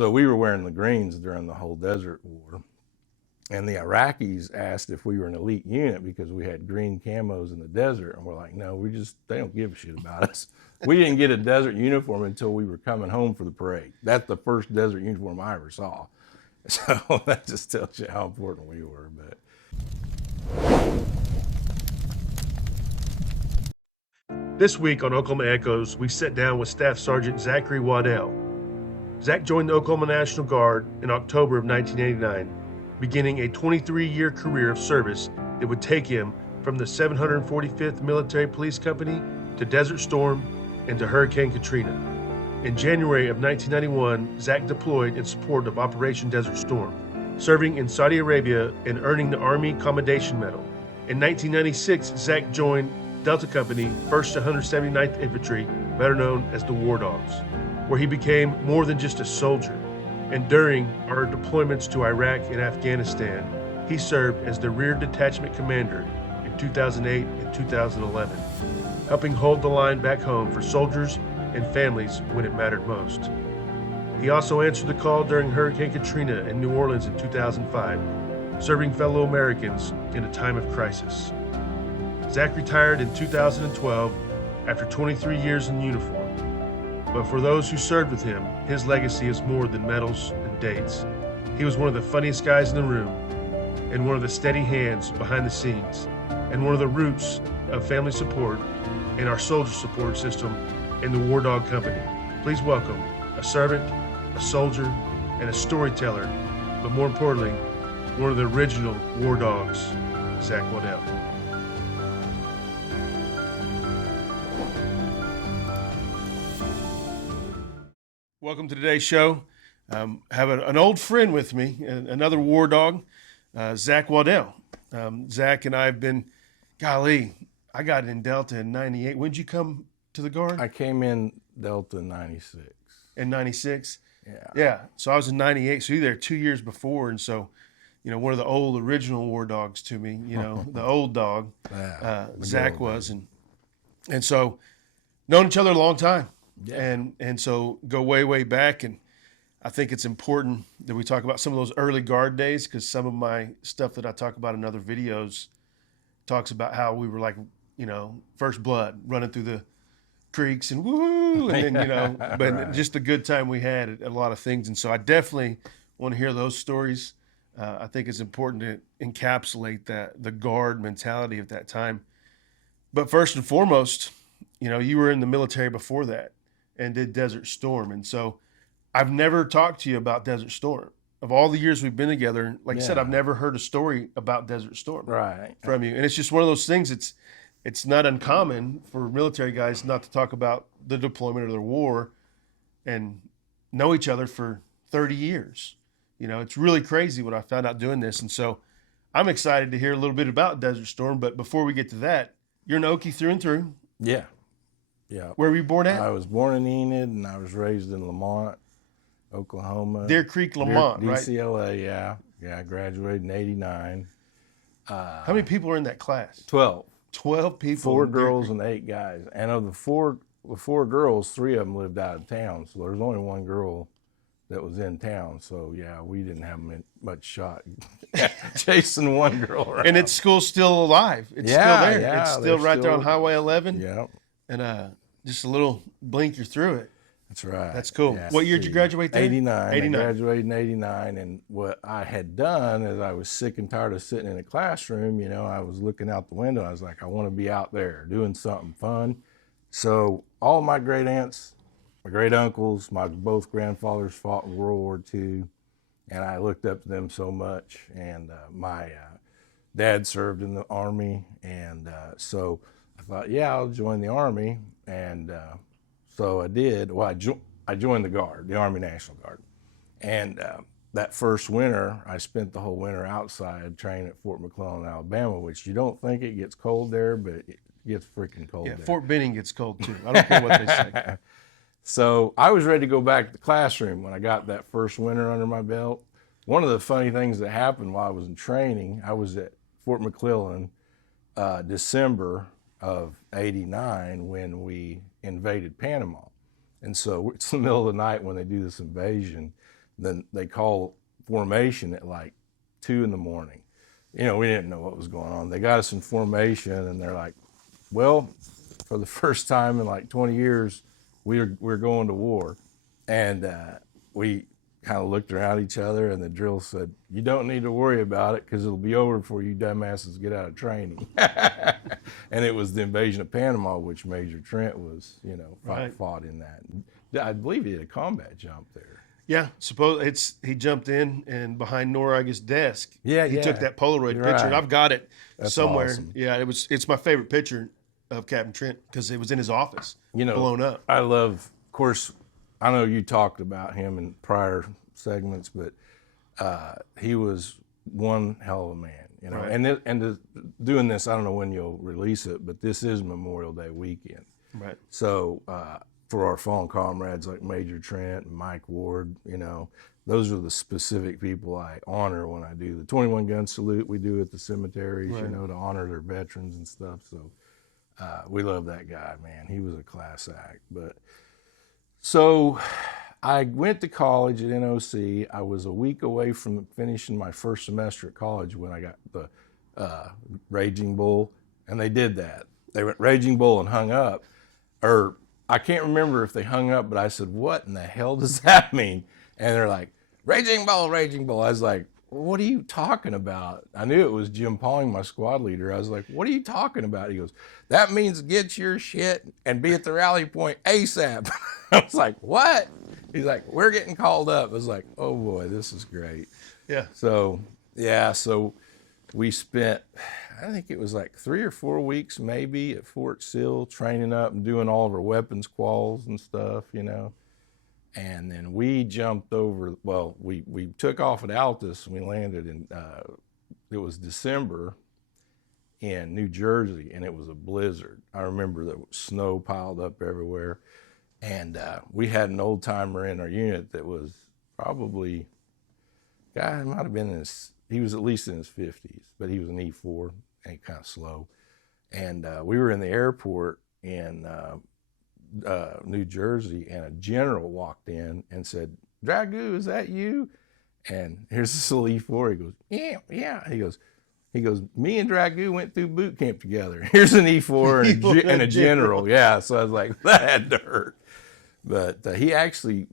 So we were wearing the greens during the whole Desert War. And the Iraqis asked if we were an elite unit because we had green camos in the desert. And we're like, no, they don't give a shit about us. We didn't get a desert uniform until we were coming home for the parade. That's the first desert uniform I ever saw. So that just tells you how important we were. But this week on Oklahoma Echoes, we sit down with Staff Sergeant Zackery Waddell. Zack joined the Oklahoma National Guard in October of 1989, beginning a 23-year career of service that would take him from the 745th Military Police Company to Desert Storm and to Hurricane Katrina. In January of 1991, Zack deployed in support of Operation Desert Storm, serving in Saudi Arabia and earning the Army Commendation Medal. In 1996, Zack joined Delta Company, 1st 179th Infantry, better known as the War Dogs, where he became more than just a soldier. And during our deployments to Iraq and Afghanistan, he served as the Rear Detachment Commander in 2008 and 2011, helping hold the line back home for soldiers and families when it mattered most. He also answered the call during Hurricane Katrina in New Orleans in 2005, serving fellow Americans in a time of crisis. Zack retired in 2012 after 23 years in uniform. But for those who served with him, his legacy is more than medals and dates. He was one of the funniest guys in the room, and one of the steady hands behind the scenes, and one of the roots of family support and our soldier support system in the War Dog Company. Please welcome a servant, a soldier, and a storyteller, but more importantly, one of the original War Dogs, Zack Waddell. Welcome to today's show. Have an old friend with me, another War Dog, Zack Waddell. Zack and I have been, golly, I got in Delta in 98. When did you come to the Guard? I came in Delta in 96. In 96? Yeah. Yeah, so I was in 98, so you were there 2 years before, and so, you know, one of the old original War Dogs to me, you know, the old dog, Zack was, and so known each other a long time. Yeah. And so go way back, and I think it's important that we talk about some of those early Guard days, because some of my stuff that I talk about in other videos talks about how we were like, you know, first blood running through the creeks and woo, and then, you know, but right. Just the good time we had at a lot of things. And so I definitely want to hear those stories. I think it's important to encapsulate the Guard mentality of that time. But first and foremost, you know, you were in the military before that and did Desert Storm. And so I've never talked to you about Desert Storm. Of all the years we've been together, like I said, I've never heard a story about Desert Storm from you. And it's just one of those things, it's not uncommon for military guys not to talk about the deployment or their war and know each other for 30 years. You know, it's really crazy what I found out doing this. And so I'm excited to hear a little bit about Desert Storm. But before we get to that, you're an Okie through and through. Yeah. Yeah. Where were you born at? I was born in Enid, and I was raised in Lamont, Oklahoma. Deer Creek, Lamont, right? DCLA, yeah. Yeah, I graduated in 89. How many people were in that class? 12. 12 people. 4 girls and 8 guys. And of the four girls, 3 of them lived out of town. So there was only 1 girl that was in town. So, yeah, we didn't have much shot chasing 1 girl around. And its school's still alive. It's still there. Yeah, it's still right there on Highway 11. Yeah. And just a little blink, you're through it. That's right. That's cool. Yeah, what year did you graduate there? 89. I graduated in 89. And what I had done is I was sick and tired of sitting in a classroom. You know, I was looking out the window. I was like, I want to be out there doing something fun. So all my great aunts, my great uncles, my both grandfathers fought in World War II. And I looked up to them so much. And my dad served in the Army. And so I thought, yeah, I'll join the Army. And so I did. Well, I joined the Guard, the Army National Guard. And that first winter, I spent the whole winter outside training at Fort McClellan, Alabama, which you don't think it gets cold there, but it gets freaking cold there. Fort Benning gets cold too. I don't care what they say. So I was ready to go back to the classroom when I got that first winter under my belt. One of the funny things that happened while I was in training, I was at Fort McClellan December of 89 when we invaded Panama. And so it's the middle of the night when they do this invasion. then they call formation at like 2 in the morning. We didn't know what was going on. They got us in formation, and they're like, well, for the first time in like 20 years, we're going to war. And we kind of looked around each other, and the drill said, you don't need to worry about it because it'll be over before you dumbasses get out of training. And it was the invasion of Panama, which Major Trent was, fought in that. I believe he did a combat jump there. Yeah, he jumped in and behind Noraga's desk. Yeah, he took that Polaroid picture. Right. And I've got it That's somewhere. awesome. Yeah, it's my favorite picture of Captain Trent because it was in his office, blown up. Of course, I know you talked about him in prior segments, but he was one hell of a man. Right. Doing this, I don't know when you'll release it, but this is Memorial Day weekend. Right. So for our fallen comrades like Major Trent and Mike Ward, those are the specific people I honor when I do the 21 gun salute we do at the cemeteries, Right. to honor their veterans and stuff. So we love that guy, man. He was a class act. But so I went to college at NOC. I was a week away from finishing my first semester at college when I got the Raging Bull, and they did that. They went Raging Bull and hung up, or I can't remember if they hung up, but I said, what in the hell does that mean? And they're like, Raging Bull, Raging Bull. I was like, what are you talking about? I knew it was Jim Pauling, my squad leader. I was like, what are you talking about? He goes, that means get your shit and be at the rally point ASAP. I was like, what? He's like, we're getting called up. I was like, oh boy, this is great. Yeah. So we spent, I think it was like 3 or 4 weeks maybe at Fort Sill training up and doing all of our weapons quals and stuff, And then we jumped over, we took off at Altus and we landed in, it was December in New Jersey, and it was a blizzard. I remember the snow piled up everywhere. And we had an old timer in our unit that was probably, guy might have been he was at least in his 50s, but he was an E4 and kind of slow. And we were in the airport in New Jersey, and a general walked in and said, Dragoo, is that you? And here's this little E4. He goes, yeah. He goes, me and Dragoo went through boot camp together. Here's an E4 and a general. Yeah, so I was like, that had to hurt. But he actually,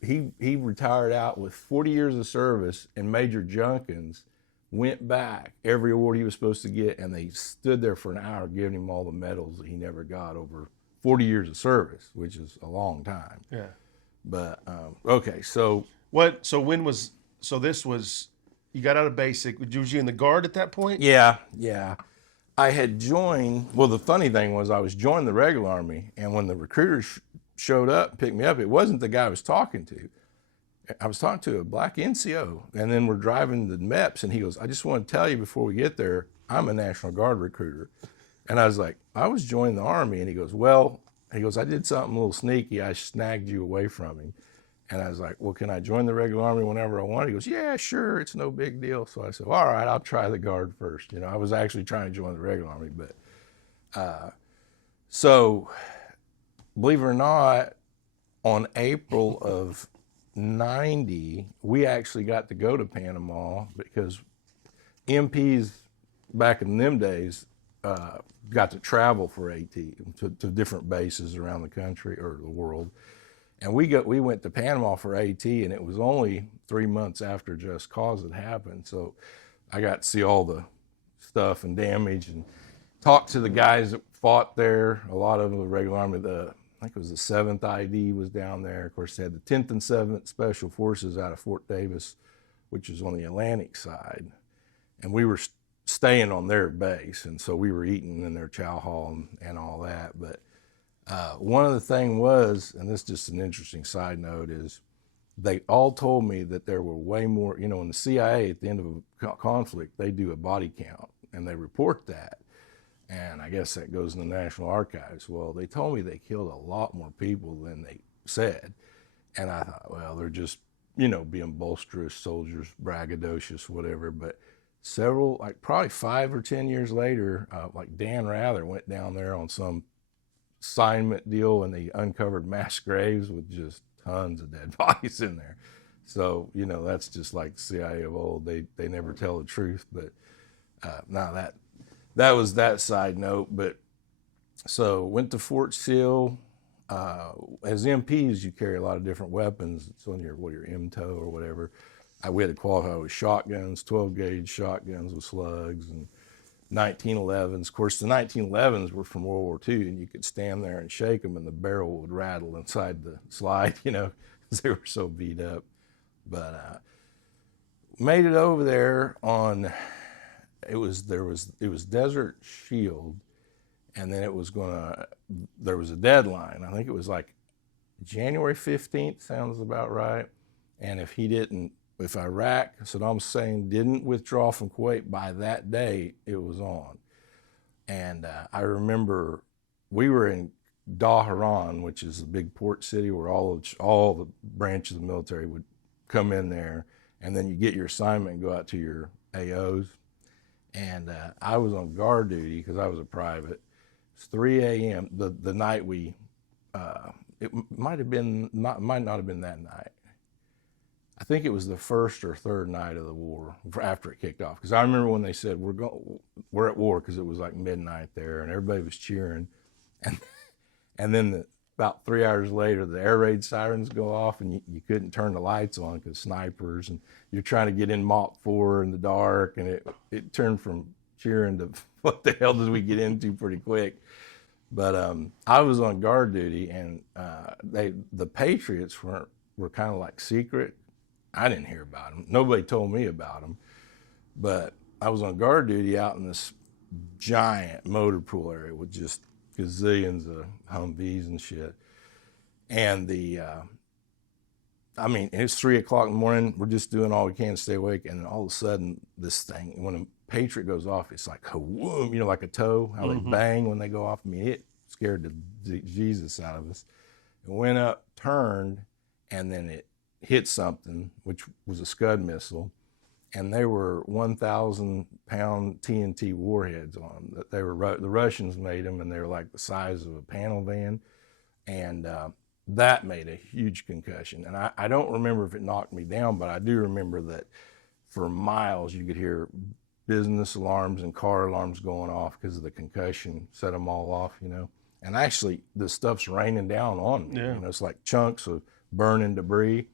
he retired out with 40 years of service, and Major Junkins went back every award he was supposed to get, and they stood there for an hour giving him all the medals that he never got over 40 years of service, which is a long time. Yeah. But, okay, so. This was, you got out of basic. Was you in the Guard at that point? Yeah. I had joined, the funny thing was I was joining the regular Army, and when the recruiters showed up and picked me up, it wasn't the guy I was talking to. I was talking to a black NCO, and then we're driving the MEPS, and he goes, I just want to tell you before we get there, I'm a National Guard recruiter. And I was like, I was joining the Army. And he goes, I did something a little sneaky. I snagged you away from him. And I was like, well, can I join the regular Army whenever I want? He goes, yeah, sure, it's no big deal. So I said, all right, I'll try the Guard first. I was actually trying to join the regular Army, but so believe it or not, on April of 90, we actually got to go to Panama because MPs back in them days got to travel for AT to different bases around the country or the world. And we went to Panama for AT, and it was only 3 months after Just Cause had happened. So I got to see all the stuff and damage and talk to the guys that fought there. A lot of them were regular Army. I think it was the 7th ID was down there. Of course, they had the 10th and 7th Special Forces out of Fort Davis, which is on the Atlantic side. And we were staying on their base, and so we were eating in their chow hall and all that. But one of the things was, and this is just an interesting side note, is they all told me that there were way more, in the CIA at the end of a conflict, they do a body count, and they report that. And I guess that goes in the National Archives. Well, they told me they killed a lot more people than they said. And I thought, well, they're just, being boisterous soldiers, braggadocious, whatever. But several, probably 5 or 10 years later, Dan Rather went down there on some assignment deal, and they uncovered mass graves with just tons of dead bodies in there. So, you know, that's just like CIA of old. They never tell the truth. But no, that was that side note. But so went to Fort Sill. As MPs, you carry a lot of different weapons. It's on your MTO or whatever. We had to qualify with shotguns, 12 gauge shotguns with slugs, and 1911s. Of course, the 1911s were from World War II, and you could stand there and shake them, and the barrel would rattle inside the slide, you know, because they were so beat up. But made it over there on. It was Desert Shield, and then there was a deadline. I think it was like January 15th. Sounds about right. And if Iraq, Saddam Hussein didn't withdraw from Kuwait by that day, it was on. And I remember we were in Dhahran, which is a big port city where all the branches of the military would come in there, and then you get your assignment and go out to your AOs. And I was on guard duty because I was a private. It's 3 a.m. the night it might not have been that night. I think it was the first or third night of the war after it kicked off. Because I remember when they said we're at war, because it was like midnight there and everybody was cheering, and then about 3 hours later the air raid sirens go off and you couldn't turn the lights on because snipers, and you're trying to get in Mach 4 in the dark, and it turned from cheering to what the hell did we get into pretty quick. But I was on guard duty, and the Patriots were kind of like secret. I didn't hear about them. Nobody told me about them. But I was on guard duty out in this giant motor pool area with just gazillions of Humvees and shit. And it's 3 o'clock in the morning. We're just doing all we can to stay awake. And all of a sudden, this thing, when a Patriot goes off, it's like, whoom, you know, like a toe, how they bang when they go off. I mean, it scared the Jesus out of us. It went up, turned, and then it hit something, which was a Scud missile, and they were 1,000-pound TNT warheads on them. The Russians made them, and they were like the size of a panel van, and that made a huge concussion. And I don't remember if it knocked me down, but I do remember that for miles you could hear business alarms and car alarms going off because of the concussion, set them all off, you know. And actually, the stuff's raining down on me. Yeah. You know, it's like chunks of burning debris.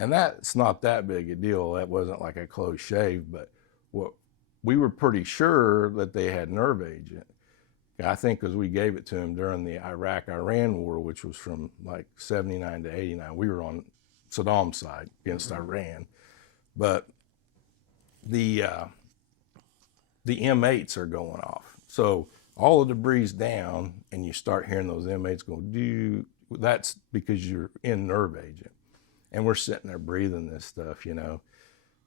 And that's not that big a deal. That wasn't like a close shave, but we were pretty sure that they had nerve agent. I think because we gave it to them during the Iraq-Iran war, which was from like 79 to 89. We were on Saddam's side against Iran. But the M8s are going off. So all the debris down, and you start hearing those M8s go, that's because you're in nerve agent. And we're sitting there breathing this stuff, you know.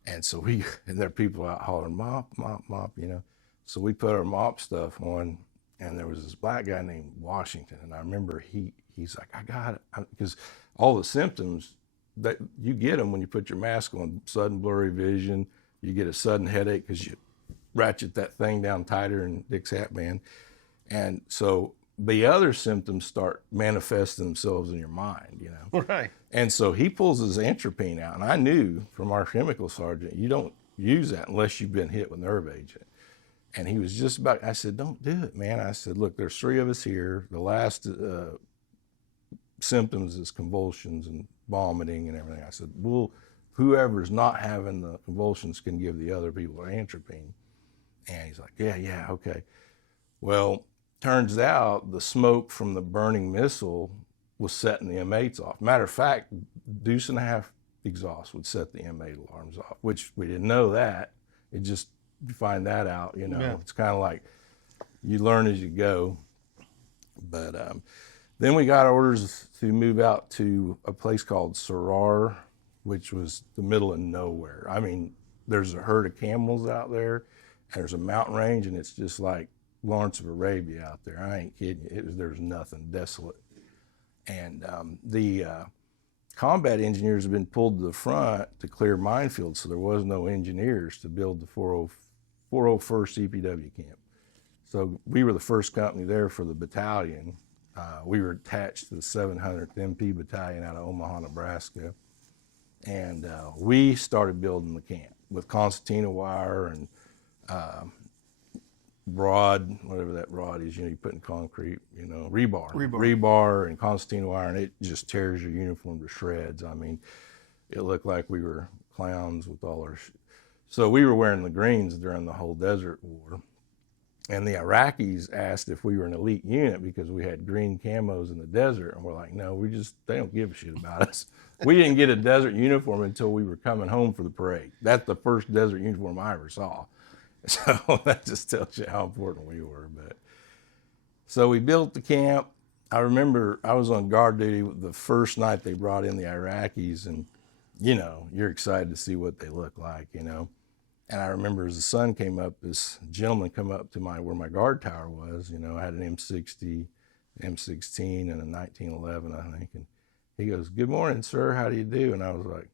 And so and there are people out hollering, mop, mop, mop, you know. So we put our mop stuff on, and there was this black guy named Washington. And I remember he's like, I got it. Because all the symptoms, that you get them when you put your mask on, sudden blurry vision, you get a sudden headache because you ratchet that thing down tighter in Dick's hat band. And so the other symptoms start manifesting themselves in your mind, you know. Right. And so he pulls his atropine out, and I knew from our chemical sergeant, you don't use that unless you've been hit with nerve agent. And he was just about, I said, don't do it, man. I said, look, there's 3 of us here. The last symptoms is convulsions and vomiting and everything. I said, well, whoever's not having the convulsions can give the other people atropine. And he's like, yeah, okay. Well, turns out the smoke from the burning missile was setting the M8s off. Matter of fact, deuce and a half exhaust would set the M8 alarms off, which we didn't know that. It just, you find that out, you know. Yeah. It's kind of like you learn as you go. But then we got orders to move out to a place called Sarar, which was the middle of nowhere. I mean, there's a herd of camels out there, and there's a mountain range, and it's just like Lawrence of Arabia out there. I ain't kidding you. There's nothing, desolate. And the combat engineers have been pulled to the front to clear minefields, so there was no engineers to build the 401st EPW camp. So we were the first company there for the battalion. We were attached to the 700th MP Battalion out of Omaha, Nebraska. And we started building the camp with concertina wire and rod, whatever that rod is, you put in concrete, rebar and concertina wire, and it just tears your uniform to shreds. I mean, it looked like we were clowns with all our. So we were wearing the greens during the whole Desert War. And the Iraqis asked if we were an elite unit because we had green camos in the desert. And we're like, no, they don't give a shit about us. We didn't get a desert uniform until we were coming home for the parade. That's the first desert uniform I ever saw. So that just tells you how important we were. But so we built the camp. I remember I was on guard duty the first night they brought in the Iraqis, and, you're excited to see what they look like, And I remember as the sun came up, this gentleman come up to where my guard tower was. I had an M60, M16, and a 1911, I think. And he goes, "Good morning, sir. How do you do?" And I was like,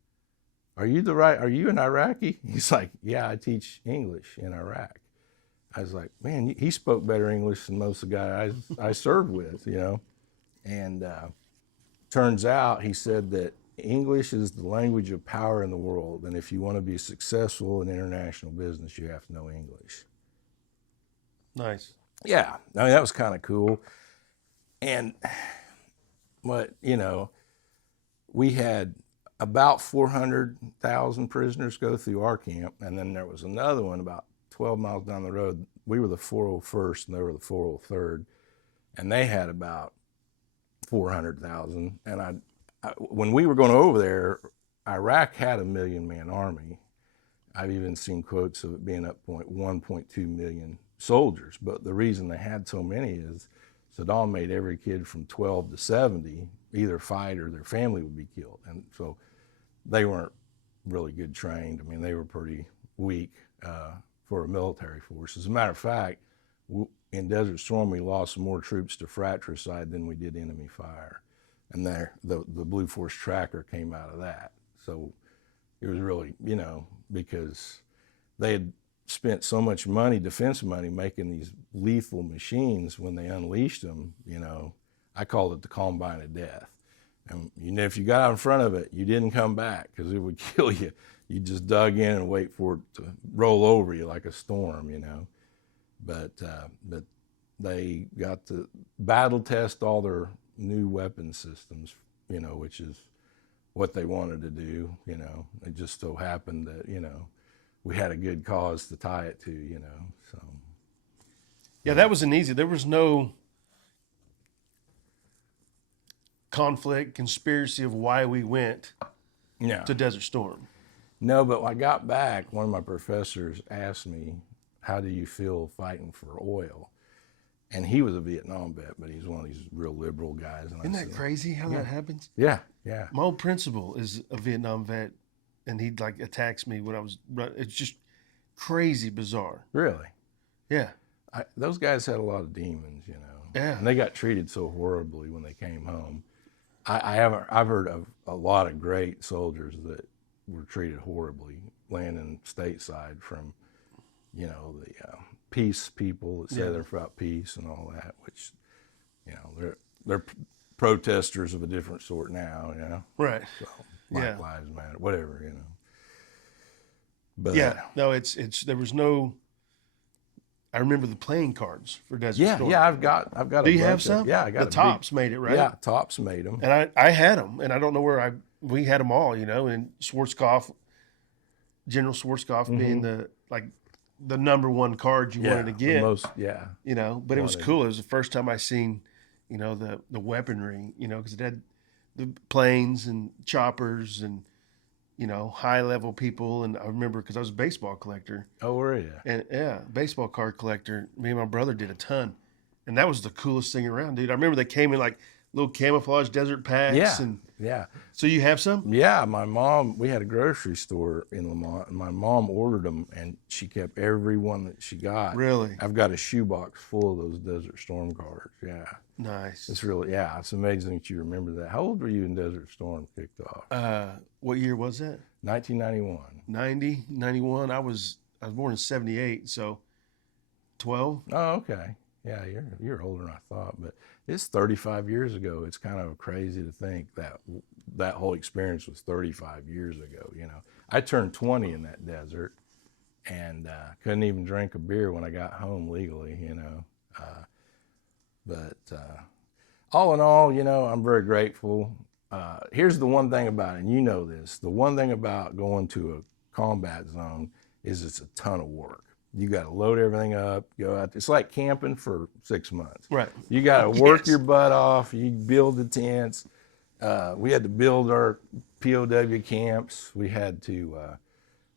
Are you an Iraqi? He's like, "Yeah, I teach English in Iraq." I was like, man, he spoke better English than most of the guys I served with, And turns out he said that English is the language of power in the world, and if you want to be successful in international business, you have to know English. Nice. Yeah, I mean, that was kind of cool. And we had about 400,000 prisoners go through our camp, and then there was another one about 12 miles down the road. We were the 401st, and they were the 403rd, and they had about 400,000. And when we were going over there, Iraq had a 1 million-man army. I've even seen quotes of it being up 1.2 million soldiers. But the reason they had so many is Saddam made every kid from 12 to 70 either fight or their family would be killed. And so they weren't really good trained. I mean, they were pretty weak for a military force. As a matter of fact, in Desert Storm, we lost more troops to fratricide than we did enemy fire. And the Blue Force tracker came out of that. So it was really, because they had spent so much money, defense money, making these lethal machines. When they unleashed them, I called it the Combine of Death. And if you got out in front of it, you didn't come back because it would kill you. You just dug in and wait for it to roll over you like a storm, But they got to battle test all their new weapon systems, which is what they wanted to do, It just so happened that, we had a good cause to tie it to, so. Yeah, that wasn't easy. There was no conflict, conspiracy of why we went to Desert Storm. No, but when I got back, one of my professors asked me, "How do you feel fighting for oil?" And he was a Vietnam vet, but he's one of these real liberal guys. And Isn't that crazy how that happens? Yeah, yeah. My old principal is a Vietnam vet, and he attacks me when I was. It's just crazy bizarre. Really? Yeah. Those guys had a lot of demons, Yeah. And they got treated so horribly when they came home. I've heard of a lot of great soldiers that were treated horribly landing stateside from, the peace people that say they're about peace and all that, which, they're protesters of a different sort now, Right. So Black Lives Matter, whatever, But no, it's there was no. I remember the playing cards for Desert Storm. Yeah, I've got. Do you have some? I got the Tops made it, right? Yeah, Tops made them, and I had them, and I don't know where we had them all, and Schwarzkopf, General Schwarzkopf being the number one card you wanted to get. But it was cool. It was the first time I seen, the weaponry, because it had the planes and choppers and, high level people. And I remember because I was a baseball collector. Oh, were you? And baseball card collector. Me and my brother did a ton. And that was the coolest thing around, dude. I remember they came in like little camouflage desert packs. Yeah. So you have some? Yeah, my mom, we had a grocery store in Lamont, and my mom ordered them, and she kept every one that she got. Really? I've got a shoebox full of those Desert Storm cards, yeah. Nice. It's really, it's amazing that you remember that. How old were you when Desert Storm kicked off? What year was that? 1991. 91. I was born in 78, so 12. Oh, okay. Yeah, you're older than I thought, but it's 35 years ago. It's kind of crazy to think that that whole experience was 35 years ago. You know, I turned 20 in that desert, and couldn't even drink a beer when I got home legally. You know, but all in all, you know, I'm very grateful. Here's the one thing about it, and you know this. The one thing about going to a combat zone is it's a ton of work. You got to load everything up, go out. It's like camping for 6 months. Right. You got to work your butt off. You build the tents. We had to build our POW camps. We had to,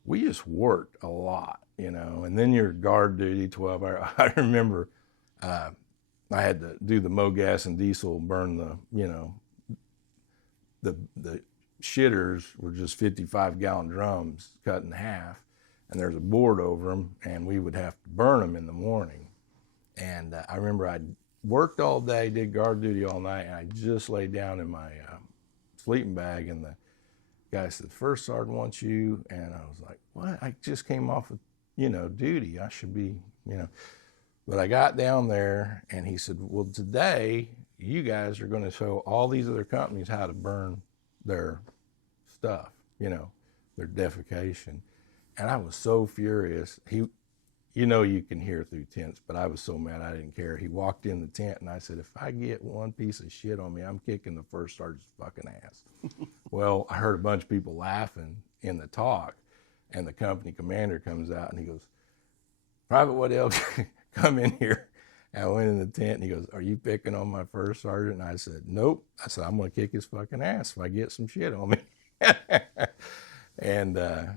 we just worked a lot, you know. And then your guard duty, 12 hours. I remember I had to do the MoGas and diesel, burn the, you know, the shitters were just 55-gallon drums cut in half. And there's a board over them, and we would have to burn them in the morning. And I remember I worked all day, did guard duty all night, and I just laid down in my sleeping bag, and the guy said, "First sergeant wants you," and I was like, "What? I just came off of, you know, duty. I should be, you know." But I got down there, and he said, "Well, today you guys are going to show all these other companies how to burn their stuff, you know, their defecation." And I was so furious. He, you know, you can hear through tents, but I was so mad I didn't care. He walked in the tent, and I said, "If I get one piece of shit on me, I'm kicking the first sergeant's fucking ass." Well, I heard a bunch of people laughing in the talk, and the company commander comes out, and he goes, "Private Waddell, come in here." And I went in the tent, and he goes, "Are you picking on my first sergeant?" And I said, "Nope." I said, "I'm going to kick his fucking ass if I get some shit on me." And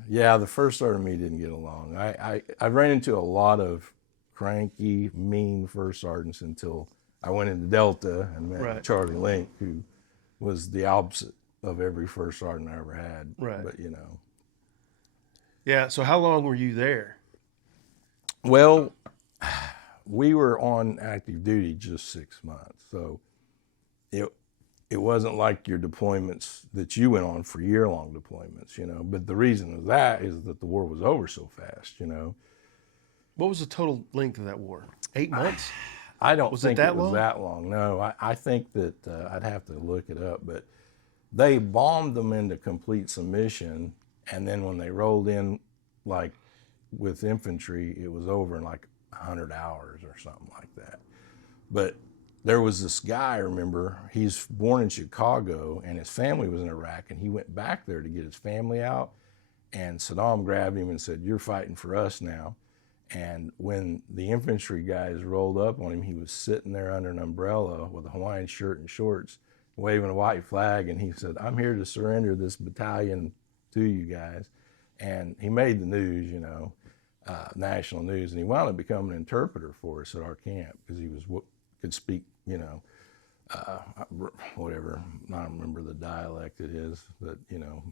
yeah, the first sergeant and me didn't get along. I ran into a lot of cranky, mean first sergeants until I went into Delta and met Charlie Link, who was the opposite of every first sergeant I ever had. Right. But, you know. Yeah, so how long were you there? Well, we were on active duty just 6 months. So it wasn't like your deployments that you went on for year-long deployments, you know. But the reason of that is that the war was over so fast, you know. What was the total length of that war? 8 months? I don't think it was long? that long. No, I think that I'd have to look it up. But they bombed them into complete submission, and then when they rolled in, like with infantry, it was over in like 100 hours or something like that. But there was this guy, I remember, he's born in Chicago, and his family was in Iraq, and he went back there to get his family out, and Saddam grabbed him and said, "You're fighting for us now." And when the infantry guys rolled up on him, he was sitting there under an umbrella with a Hawaiian shirt and shorts, waving a white flag, and he said, "I'm here to surrender this battalion to you guys." And he made the news, you know, national news, and he wound up becoming an interpreter for us at our camp because he could speak, you know, whatever, I don't remember the dialect it is, but, you know,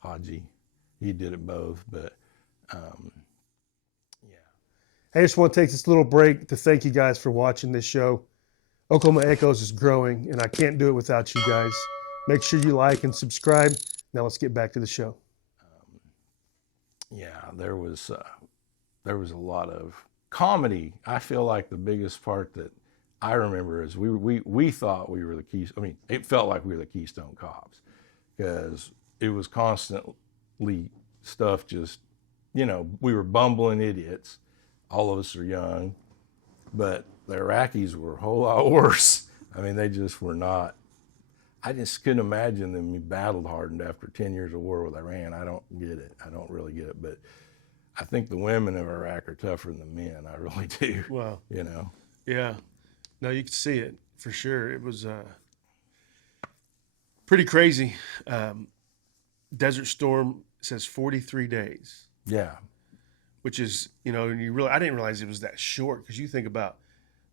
Haji, he did it both, but, yeah. I just want to take this little break to thank you guys for watching this show. Oklahoma Echoes is growing, and I can't do it without you guys. Make sure you like and subscribe. Now let's get back to the show. Yeah, there was a lot of comedy. I feel like the biggest part that I remember is we thought we were the Keystone. I mean, it felt like we were the Keystone Cops because it was constantly stuff just, you know, we were bumbling idiots. All of us are young, but the Iraqis were a whole lot worse. I mean, they just were not. I just couldn't imagine them battle hardened after 10 years of war with Iran. I don't get it. I don't really get it. But I think the women of Iraq are tougher than the men. I really do. Wow. You know? Yeah. No, you could see it for sure. It was pretty crazy. Desert Storm says 43 days. Yeah. Which is, you know, I didn't realize it was that short because you think about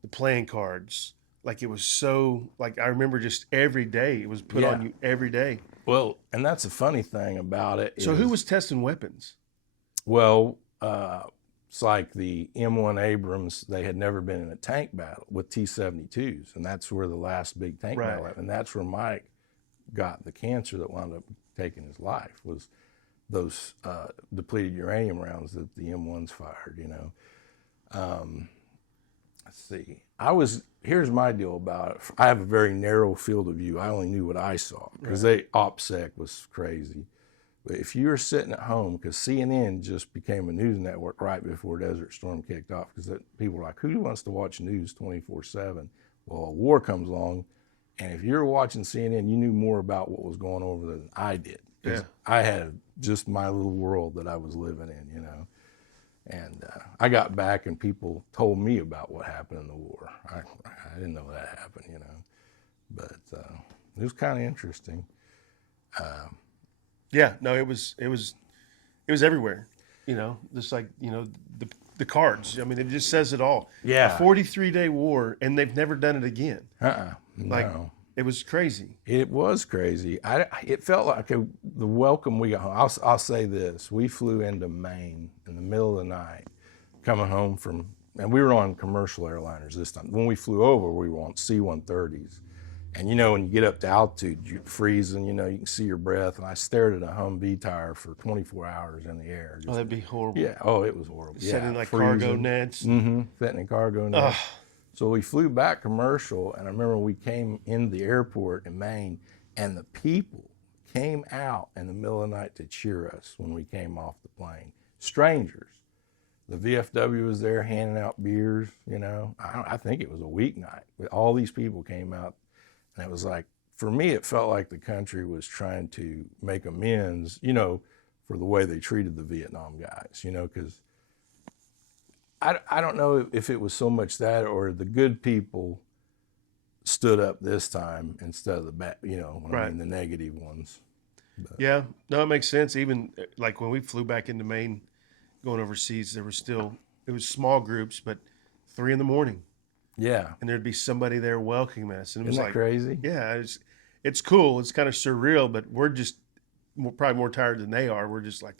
the playing cards. Like it was so, like I remember just every day it was put on you every day. Well, and that's the funny thing about it. So who was testing weapons? Well, it's like the M1 Abrams, they had never been in a tank battle with T-72s, and that's where the last big tank battle happened. And that's where Mike got the cancer that wound up taking his life, was those depleted uranium rounds that the M1s fired, you know. let's see. Here's my deal about it. I have a very narrow field of view. I only knew what I saw because OPSEC was crazy. But if you were sitting at home, because CNN just became a news network right before Desert Storm kicked off, because people were like, who wants to watch news 24/7? Well, a war comes along, and if you're watching CNN, you knew more about what was going on over there than I did. Yeah. I had just my little world that I was living in, you know. And I got back, and people told me about what happened in the war. I didn't know that happened, you know. But it was kind of interesting. Yeah, no, it was everywhere, you know, just like, you know, the cards. I mean, it just says it all. Yeah. A 43-day war, and they've never done it again. No. Like, it was crazy. It was crazy. It felt like the welcome we got home. I'll say this. We flew into Maine in the middle of the night, coming home from, and we were on commercial airliners this time. When we flew over, we were on C-130s. And, you know, when you get up to altitude, you're freezing, you know, you can see your breath. And I stared at a Humvee tire for 24 hours in the air. Oh, that'd be horrible. Yeah. Oh, it was horrible. Setting yeah, like freezing. cargo nets. Mm-hmm. Setting in cargo nets. So we flew back commercial, and I remember we came in the airport in Maine, and the people came out in the middle of the night to cheer us when we came off the plane. Strangers. The VFW was there handing out beers, you know. I think it was a weeknight. All these people came out, and it was like, for me, it felt like the country was trying to make amends, you know, for the way they treated the Vietnam guys, you know, because I don't know if it was so much that or the good people stood up this time instead of the bad, you know, I mean, the negative ones. But. Yeah, no, it makes sense. Even like when we flew back into Maine, going overseas, it was small groups, but 3 a.m. Yeah. And there'd be somebody there welcoming us. And it was Isn't that like crazy? Yeah, it's cool. It's kind of surreal, but we're just probably more tired than they are. We're just like,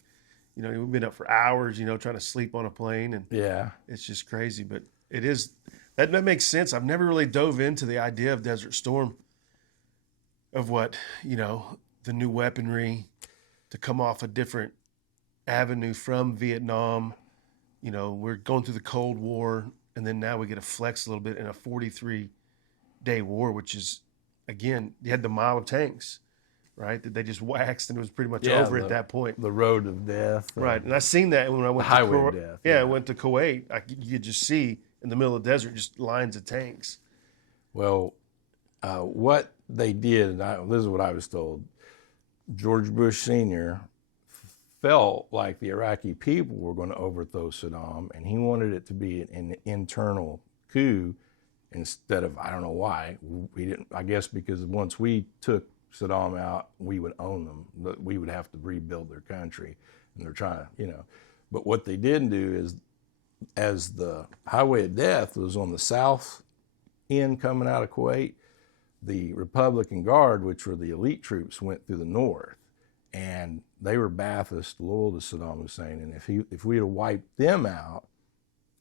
you know, we've been up for hours, you know, trying to sleep on a plane, and yeah, it's just crazy. But it is that makes sense. I've never really dove into the idea of Desert Storm, of what, you know, the new weaponry to come off a different avenue from Vietnam. You know, we're going through the Cold War, and then now we get to flex a little bit in a 43-day war, which is, again, you had the mile of tanks, right? That they just waxed, and it was pretty much over at that point. The road of death. Right, and I seen that when I went to highway of death. Yeah, I went to Kuwait. You could just see in the middle of the desert just lines of tanks. Well, what they did, and this is what I was told, George Bush Sr. felt like the Iraqi people were going to overthrow Saddam, and he wanted it to be an internal coup instead of, I don't know why, we didn't, I guess because once we took Saddam out, we would own them. We would have to rebuild their country, and they're trying to, you know. But what they didn't do is, as the highway of death was on the south end coming out of Kuwait, the Republican Guard, which were the elite troops, went through the north, and they were Ba'athist, loyal to Saddam Hussein. And if we had wiped them out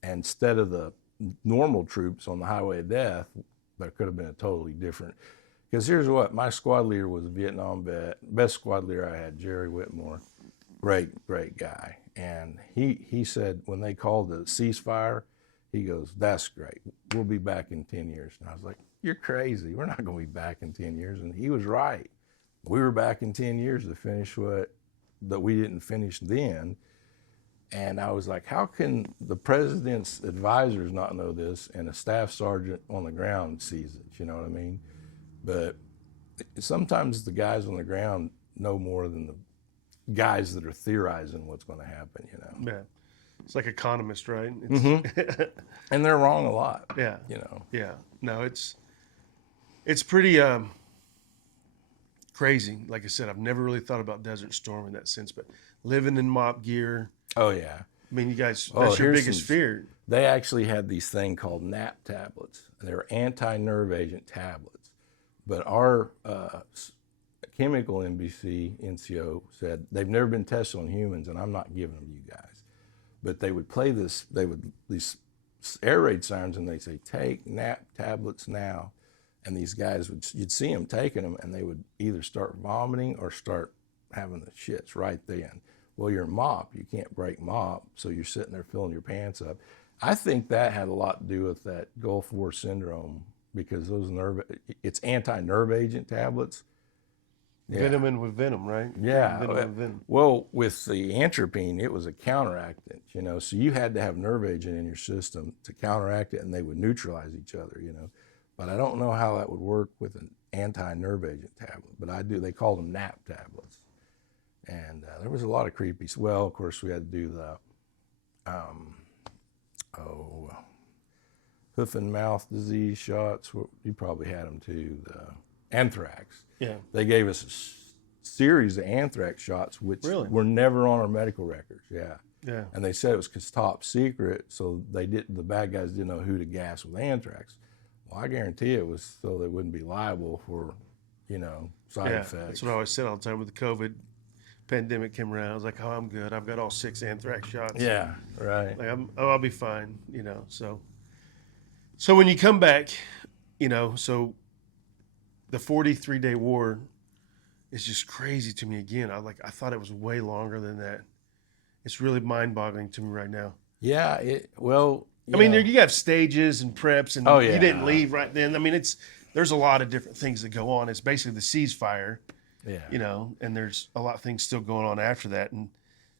instead of the normal troops on the highway of death, there could have been a totally different. Because here's what, my squad leader was a Vietnam vet, best squad leader I had, Jerry Whitmore, great guy. And he said when they called the ceasefire, he goes, that's great, we'll be back in 10 years. And I was like, you're crazy, we're not going to be back in 10 years. And he was right. We were back in 10 years to finish that we didn't finish then. And I was like, how can the president's advisors not know this and a staff sergeant on the ground sees it, you know what I mean? But sometimes the guys on the ground know more than the guys that are theorizing what's going to happen, you know? Yeah. It's like economists, right? And they're wrong a lot. Yeah. You know? Yeah. No, it's pretty crazy. Like I said, I've never really thought about Desert Storm in that sense, but living in mop gear. Oh, yeah. I mean, you guys, that's your biggest fear. They actually had these thing called NAP tablets. They were anti-nerve agent tablets. But our chemical NCO said they've never been tested on humans, and I'm not giving them to you guys. But they would play this, these air raid sirens, and they'd say, take NAP tablets now. And these guys you'd see them taking them, and they would either start vomiting or start having the shits right then. Well, you're a mop, you can't break mop, so you're sitting there filling your pants up. I think that had a lot to do with that Gulf War syndrome because it's anti-nerve agent tablets. Yeah. Vitamin with venom, right? Yeah. Vitamin with venom. Well, with the atropine, it was a counteractant, so you had to have nerve agent in your system to counteract it, and they would neutralize each other, But I don't know how that would work with an anti-nerve agent tablet, but I do. They called them NAP tablets. And there was a lot of creepy. Well, of course, we had to do the hoof and mouth disease shots. You probably had them too. The anthrax. Yeah. They gave us a series of anthrax shots, which were never on our medical records. Yeah. Yeah. And they said it was top secret, so the bad guys didn't know who to gas with anthrax. Well, I guarantee it was so they wouldn't be liable for, side effects. That's what I always said all the time with the COVID pandemic came around. I was like, oh, I'm good. I've got all 6 anthrax shots. Yeah, right. Like I'll be fine, So when you come back, so the 43-day war is just crazy to me again. I thought it was way longer than that. It's really mind-boggling to me right now. Yeah, you have stages and preps, and you didn't leave right then. There's a lot of different things that go on. It's basically the ceasefire, and there's a lot of things still going on after that. And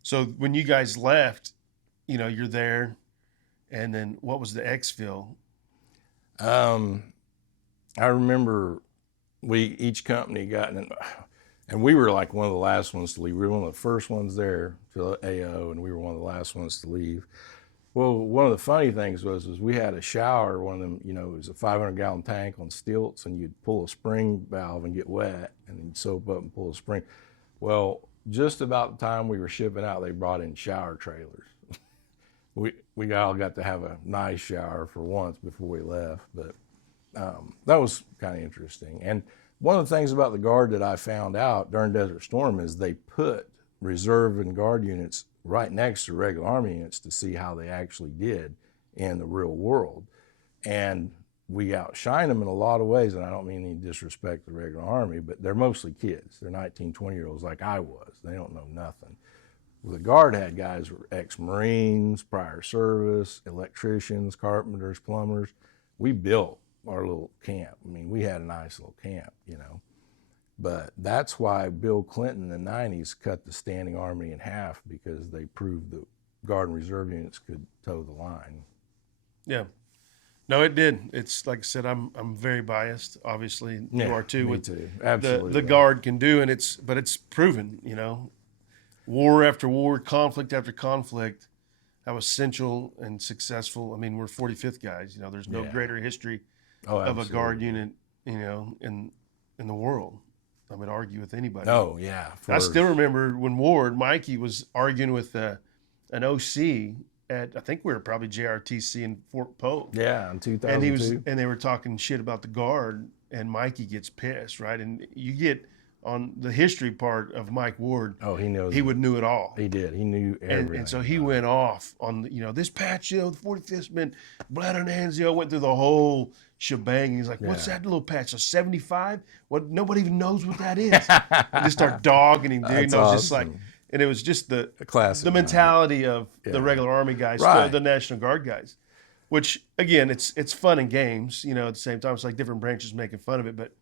so when you guys left, you're there, and then what was the exfil? I remember each company got in, and we were like one of the last ones to leave. We were one of the first ones there to AO, and we were one of the last ones to leave. Well, one of the funny things was we had a shower, one of them, it was a 500-gallon tank on stilts, and you'd pull a spring valve and get wet, and then you'd soap up and pull a spring. Well, just about the time we were shipping out, they brought in shower trailers. We all got to have a nice shower for once before we left, but that was kind of interesting. And one of the things about the Guard that I found out during Desert Storm is they put reserve and Guard units right next to regular Army units to see how they actually did in the real world. And we outshine them in a lot of ways, and I don't mean any disrespect to the regular Army, but they're mostly kids. They're 19, 20-year-olds like I was. They don't know nothing. Well, the Guard had guys who were ex-Marines, prior service, electricians, carpenters, plumbers. We built our little camp. We had a nice little camp, But that's why Bill Clinton in the 90s cut the standing Army in half, because they proved that Guard and Reserve units could toe the line. Yeah. No, it did. It's like I said, I'm very biased. Obviously, you are too. Me too. Absolutely. The Guard can do, and it's proven. War after war, conflict after conflict, how essential and successful. We're 45th guys. There's no greater history of a Guard unit, in the world. I would argue with anybody. Oh yeah. I still remember when Mikey was arguing with an OC at, I think we were probably JRTC in Fort Polk. Yeah, in 2002. And they were talking shit about the Guard, and Mikey gets pissed, right? And you get on the history part of Mike Ward. Oh, he knows. He would knew it all. He did. He knew everything. And so he went off on this patch, the 45th been blood on hands, went through the whole shebang. He's like, what's that little patch? A 75? What? Nobody even knows what that is. And just start dogging him, dude. That's and I was awesome. just like, and it was just the mentality of the regular Army guys to the National Guard guys, which again, it's fun and games, at the same time. It's like different branches making fun of it, but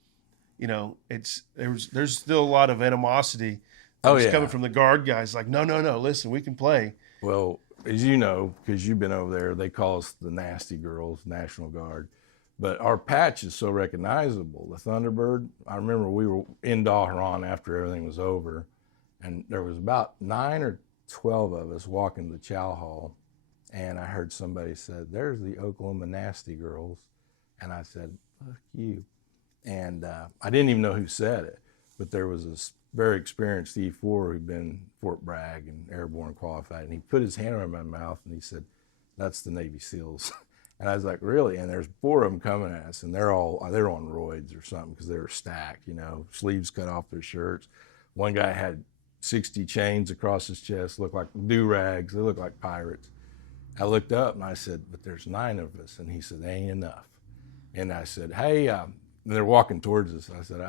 there's still a lot of animosity that's coming from the Guard guys. Like, no, listen, we can play. Well, as you know, because you've been over there, they call us the Nasty Girls, National Guard. But our patch is so recognizable. The Thunderbird, I remember we were in Dahran after everything was over, and there was about 9 or 12 of us walking to the chow hall, and I heard somebody said, "There's the Oklahoma Nasty Girls," and I said, "Fuck you." And I didn't even know who said it, but there was this very experienced E4 who'd been Fort Bragg and airborne qualified, and he put his hand around my mouth and he said, "That's the Navy SEALs." And I was like, "Really?" And there's 4 of them coming at us, and they're on roids or something because they were stacked, sleeves cut off their shirts. One guy had 60 chains across his chest, looked like do-rags. They looked like pirates. I looked up and I said, "But there's 9 of us." And he said, "Ain't enough." And I said, "Hey," and they're walking towards us. I said,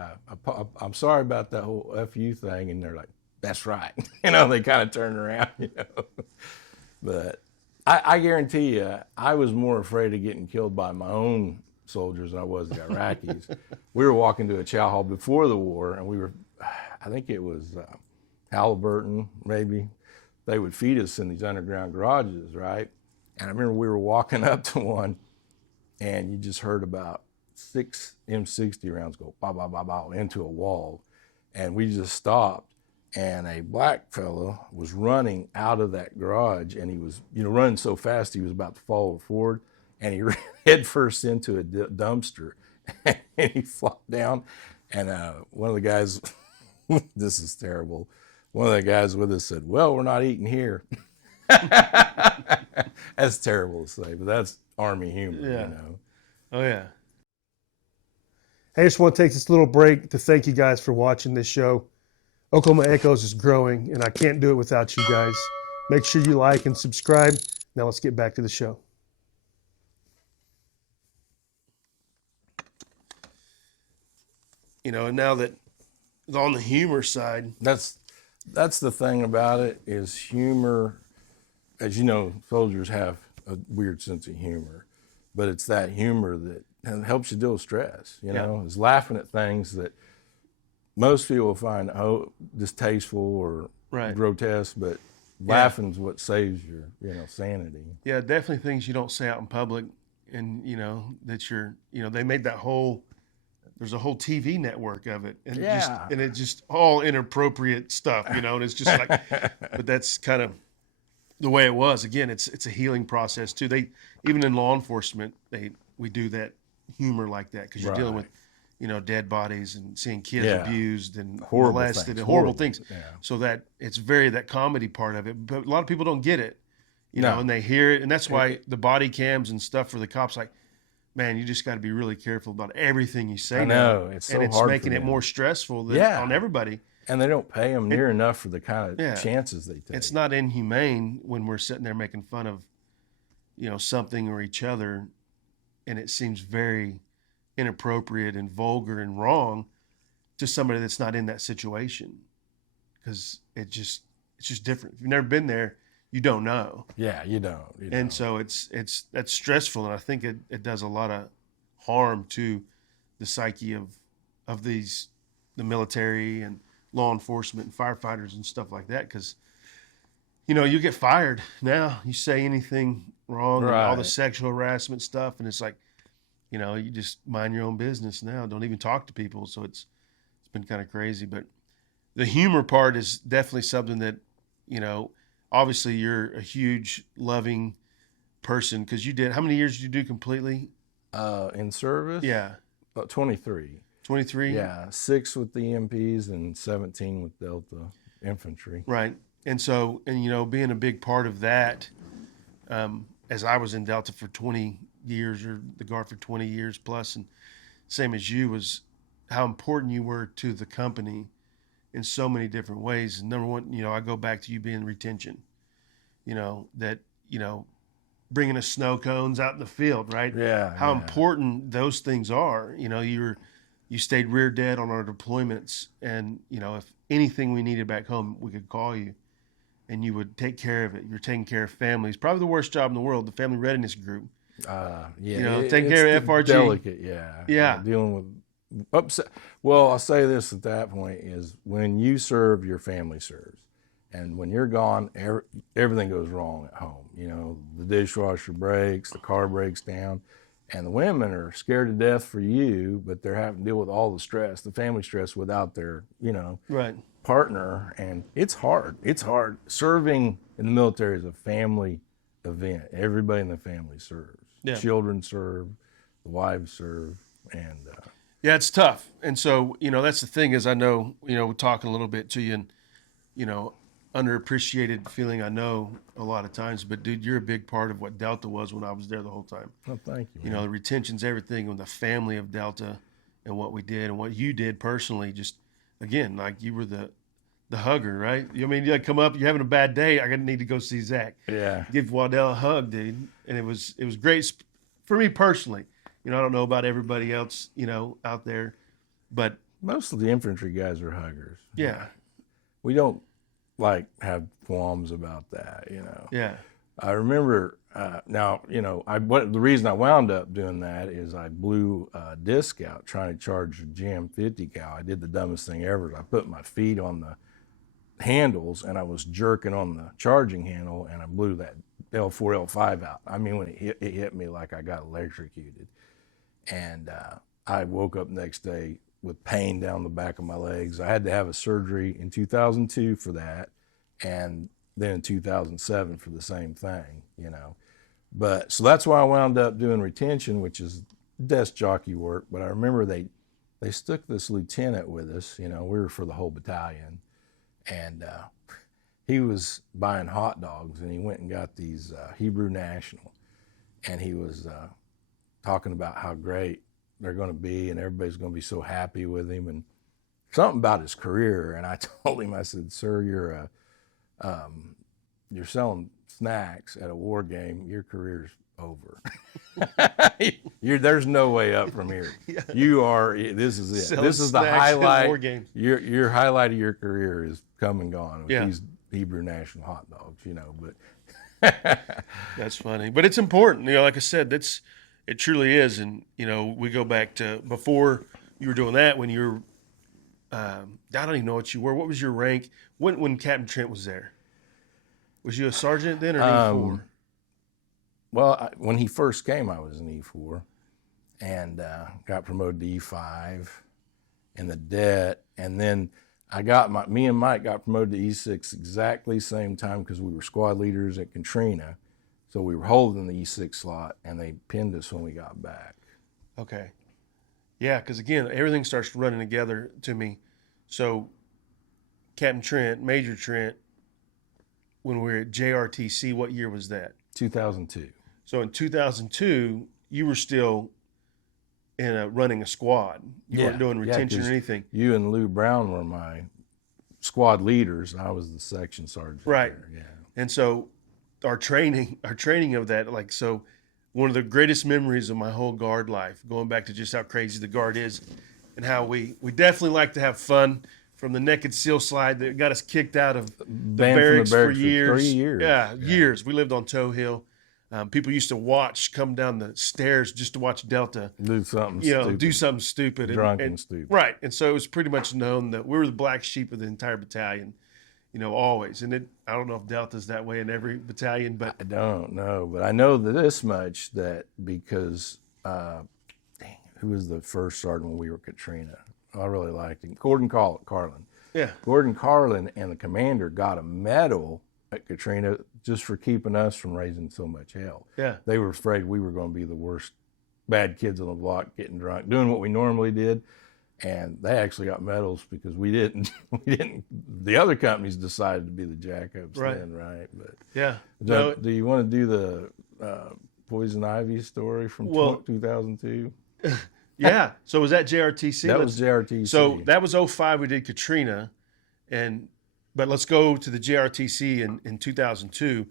I'm sorry about that whole FU thing. And they're like, "That's right." They kind of turned around, But I guarantee you, I was more afraid of getting killed by my own soldiers than I was the Iraqis. We were walking to a chow hall before the war, and we were, I think it was Halliburton, maybe. They would feed us in these underground garages, right? And I remember we were walking up to one, and you just heard about 6 M60 rounds go ba ba ba ba into a wall, and we just stopped. And a black fellow was running out of that garage, and he was, running so fast he was about to fall forward, and he ran head first into a dumpster, and he flopped down. And one of the guys, this is terrible. One of the guys with us said, "Well, we're not eating here." That's terrible to say, but that's Army humor, Yeah. Oh yeah. Hey, I just want to take this little break to thank you guys for watching this show. Oklahoma Echoes is growing, and I can't do it without you guys. Make sure you like and subscribe. Now let's get back to the show. And now that on the humor side, that's the thing about it is humor. As you know, soldiers have a weird sense of humor, but it's that humor that helps you deal with stress. Is laughing at things that most people find distasteful or grotesque, but laughing's what saves your sanity. Yeah, definitely things you don't say out in public, and that they made that whole. There's a whole TV network of it, and it's just all inappropriate stuff, and it's just like, but that's kind of the way it was. Again, it's a healing process too. They even in law enforcement, we do that humor like that because you're dealing with dead bodies and seeing kids abused and molested and horrible things. Yeah. So that it's that comedy part of it. But a lot of people don't get it, and they hear it. And that's why the body cams and stuff for the cops, like, man, you just got to be really careful about everything you say. I know. It's so and it's hard making it more stressful on everybody. And they don't pay them near enough for the kind of chances they take. It's not inhumane when we're sitting there making fun of, something or each other, and it seems very inappropriate and vulgar and wrong to somebody that's not in that situation, because it's just different. If you've never been there, you don't know. Yeah, you don't. And so that's stressful, and I think it does a lot of harm to the psyche of the military and law enforcement and firefighters and stuff like that, because you get fired now. You say anything wrong, and all the sexual harassment stuff, and it's like, you just mind your own business now. Don't even talk to people. So it's been kind of crazy. But the humor part is definitely something that, obviously you're a huge loving person, because you did. How many years did you do completely? In service? Yeah. About 23. 23? Yeah. 6 with the EMPs and 17 with Delta Infantry. Right. And so, being a big part of that, as I was in Delta for 20 years, or the Guard for 20 years plus, and same as you, was how important you were to the company in so many different ways. And number one, I go back to you being retention, that, bringing us snow cones out in the field, right? Yeah. How important those things are. You stayed rear dead on our deployments, and, if anything we needed back home, we could call you, and you would take care of it. You're taking care of families. Probably the worst job in the world, the Family Readiness Group. Taking care of FRG. Delicate, yeah. Dealing with upset. Well, I'll say this at that point is when you serve, your family serves, and when you're gone, everything goes wrong at home. The dishwasher breaks, the car breaks down, and the women are scared to death for you, but they're having to deal with all the stress, the family stress, without their partner, and it's hard. It's hard. Serving in the military is a family event. Everybody in the family serves. Yeah. Children serve, the wives serve, and it's tough. And so, that's the thing is, I know, we're talking a little bit to you, and, underappreciated feeling, I know, a lot of times, but dude, you're a big part of what Delta was when I was there the whole time. Oh, thank you. The retention's everything, and the family of Delta and what we did and what you did personally, just, again, like you were the hugger, right? You come up, you're having a bad day, I need to go see Zack. Yeah. Give Waddell a hug, dude. And it was great for me personally. I don't know about everybody else, out there, but most of the infantry guys are huggers. Yeah. We don't have qualms about that, Yeah. I remember, now, the reason I wound up doing that is I blew a disc out trying to charge a Jam 50 cal. I did the dumbest thing ever. I put my feet on the handles and I was jerking on the charging handle and I blew that L4, L5 out. I mean, when it hit me like I got electrocuted. And I woke up the next day with pain down the back of my legs. I had to have a surgery in 2002 for that, and then in 2007 for the same thing, But so that's why I wound up doing retention, which is desk jockey work. But I remember they stuck this lieutenant with us. We were for the whole battalion, and he was buying hot dogs, and he went and got these Hebrew National, and he was talking about how great they're going to be, and everybody's going to be so happy with him, and something about his career. And I told him, I said, "Sir, you're selling snacks at a war game. Your career's over. There's no way up from here. Yeah. This is it. Selling this is the highlight. War game. Your highlight of your career is come and gone with these Hebrew National hot dogs, but that's funny. But it's important, like I said, it truly is. And, we go back to before you were doing that, when you were, I don't even know what you were. What was your rank when Captain Trent was there? Was you a sergeant then or E4? Well, when he first came, I was an E4 and got promoted to E5 in the det. And then me and Mike got promoted to E6 exactly same time because we were squad leaders at Katrina. So we were holding the E6 slot, and they pinned us when we got back. Okay. Yeah, because, again, everything starts running together to me. So Captain Trent, Major Trent, when we were at JRTC, what year was that? 2002. So in 2002, you were still running a squad. You weren't doing retention or anything. You and Lou Brown were my squad leaders. I was the section sergeant. Right. There. Yeah. And so our training of that, one of the greatest memories of my whole Guard life, going back to just how crazy the Guard is and how we definitely like to have fun, from the naked seal slide that got us kicked out of the barracks for years. 3 years. Yeah, years. We lived on Toe Hill. People used to come down the stairs just to watch Delta do something stupid. Drunk and stupid. Right. And so it was pretty much known that we were the black sheep of the entire battalion, always. And I don't know if Delta's that way in every battalion, but I don't know. But I know this much, that because who was the first sergeant when we were at Katrina? I really liked him. Gordon Carlin. Yeah. Gordon Carlin and the commander got a medal at Katrina just for keeping us from raising so much hell. Yeah. They were afraid we were going to be the worst bad kids on the block, getting drunk, doing what we normally did. And they actually got medals because we didn't. The other companies decided to be the jackups then, right? But yeah. Do you want to do the Poison Ivy story from 2002? Yeah. So was that JRTC? That was JRTC. So that was 2005. We did Katrina, but let's go to the JRTC in 2002,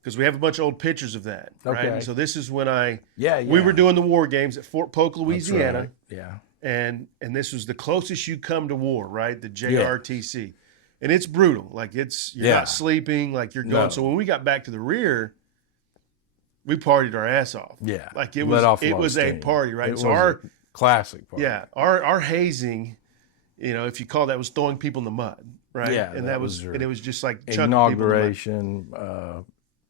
because we have a bunch of old pictures of that. Right. Okay. And so this is when we were doing the war games at Fort Polk, Louisiana. Right. Yeah. And this was the closest you come to war, right? The JRTC. Yeah. And it's brutal. You're not sleeping, you're going. No. So when we got back to the rear, we partied our ass off. Yeah. It was a party, right? So our classic party. Yeah. Our hazing, if you call that, was throwing people in the mud, right? Yeah. And that was and it was just like inauguration,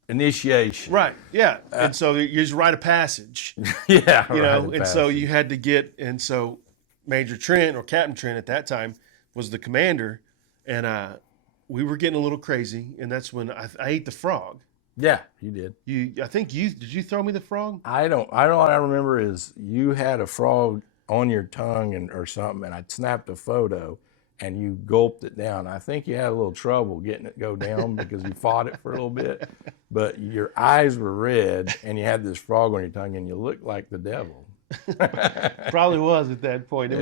initiation. Right. Yeah. And so you just rite of passage. Yeah. So you had to get, and so Major Trent, or Captain Trent at that time, was the commander, and we were getting a little crazy, and that's when I ate the frog. Yeah, you did. Did you throw me the frog? I don't. What I remember is you had a frog on your tongue or something, and I snapped a photo, and you gulped it down. I think you had a little trouble getting it go down because you fought it for a little bit, but your eyes were red, and you had this frog on your tongue, and you looked like the devil. Probably was at that point.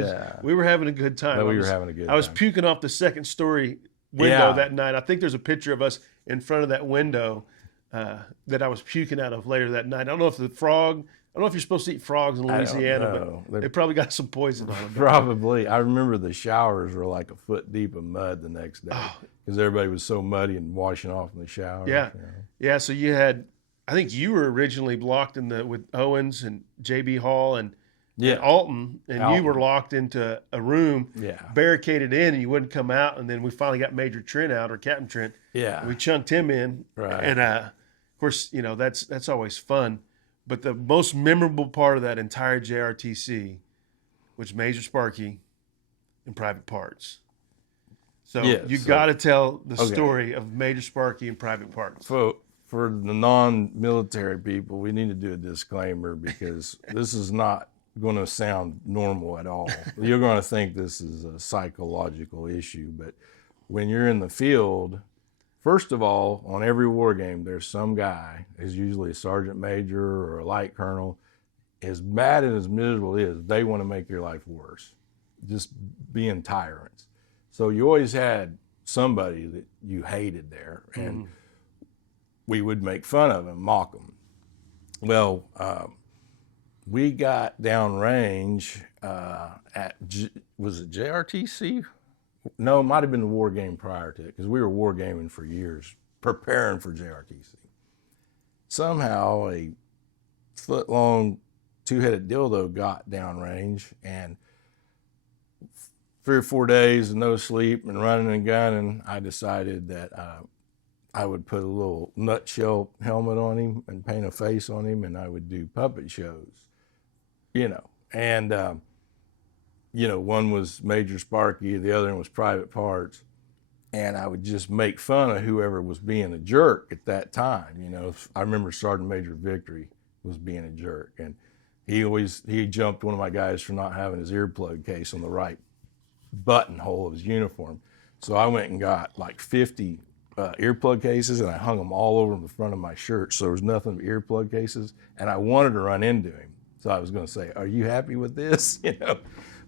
We were having a good time. We were having a good time. I was puking off the second story window that night. I think there's a picture of us in front of that window that I was puking out of later that night. I don't know if you're supposed to eat frogs in Louisiana, but they probably got some poison on them. Probably. I remember the showers were like a foot deep of mud the next day because everybody was so muddy and washing off in the shower. Yeah. Yeah. So you had I think you were originally locked with Owens and J.B. Hall and Alton, and you were locked into a room, barricaded in, and you wouldn't come out. And then we finally got Major Trent out, or Captain Trent. Yeah, and we chunked him in, right? And of course, that's always fun. But the most memorable part of that entire JRTC was Major Sparky and Private Parts. So you got to tell the story of Major Sparky and Private Parts. For the non-military people, we need to do a disclaimer because this is not going to sound normal at all. You're going to think this is a psychological issue, but when you're in the field, first of all, on every war game, there's some guy, is usually a sergeant major or a light colonel, as bad and as miserable it is, they want to make your life worse, just being tyrants. So you always had somebody that you hated there, and we would make fun of him, mock him. Well, we got downrange was it JRTC? No, it might have been the war game prior to it, because we were war gaming for years, preparing for JRTC. Somehow a foot-long, two-headed dildo got downrange, and 3 or 4 days of no sleep and running and gunning, I decided that I would put a little nutshell helmet on him and paint a face on him, and I would do puppet shows, And, one was Major Sparky, the other one was Private Parts, and I would just make fun of whoever was being a jerk at that time. I remember Sergeant Major Victory was being a jerk, and he jumped one of my guys for not having his earplug case on the right buttonhole of his uniform. So I went and got like 50 earplug cases, and I hung them all over the front of my shirt, so there was nothing but earplug cases, and I wanted to run into him. So I was going to say, "Are you happy with this?"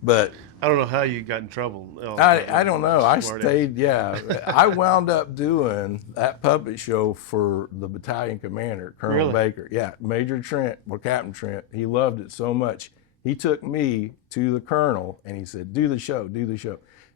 But I don't know how you got in trouble. I don't know. I stayed, I wound up doing that puppet show for the battalion commander, Colonel Baker. Yeah, Major Trent, or Captain Trent. He loved it so much. He took me to the colonel, and he said, do the show.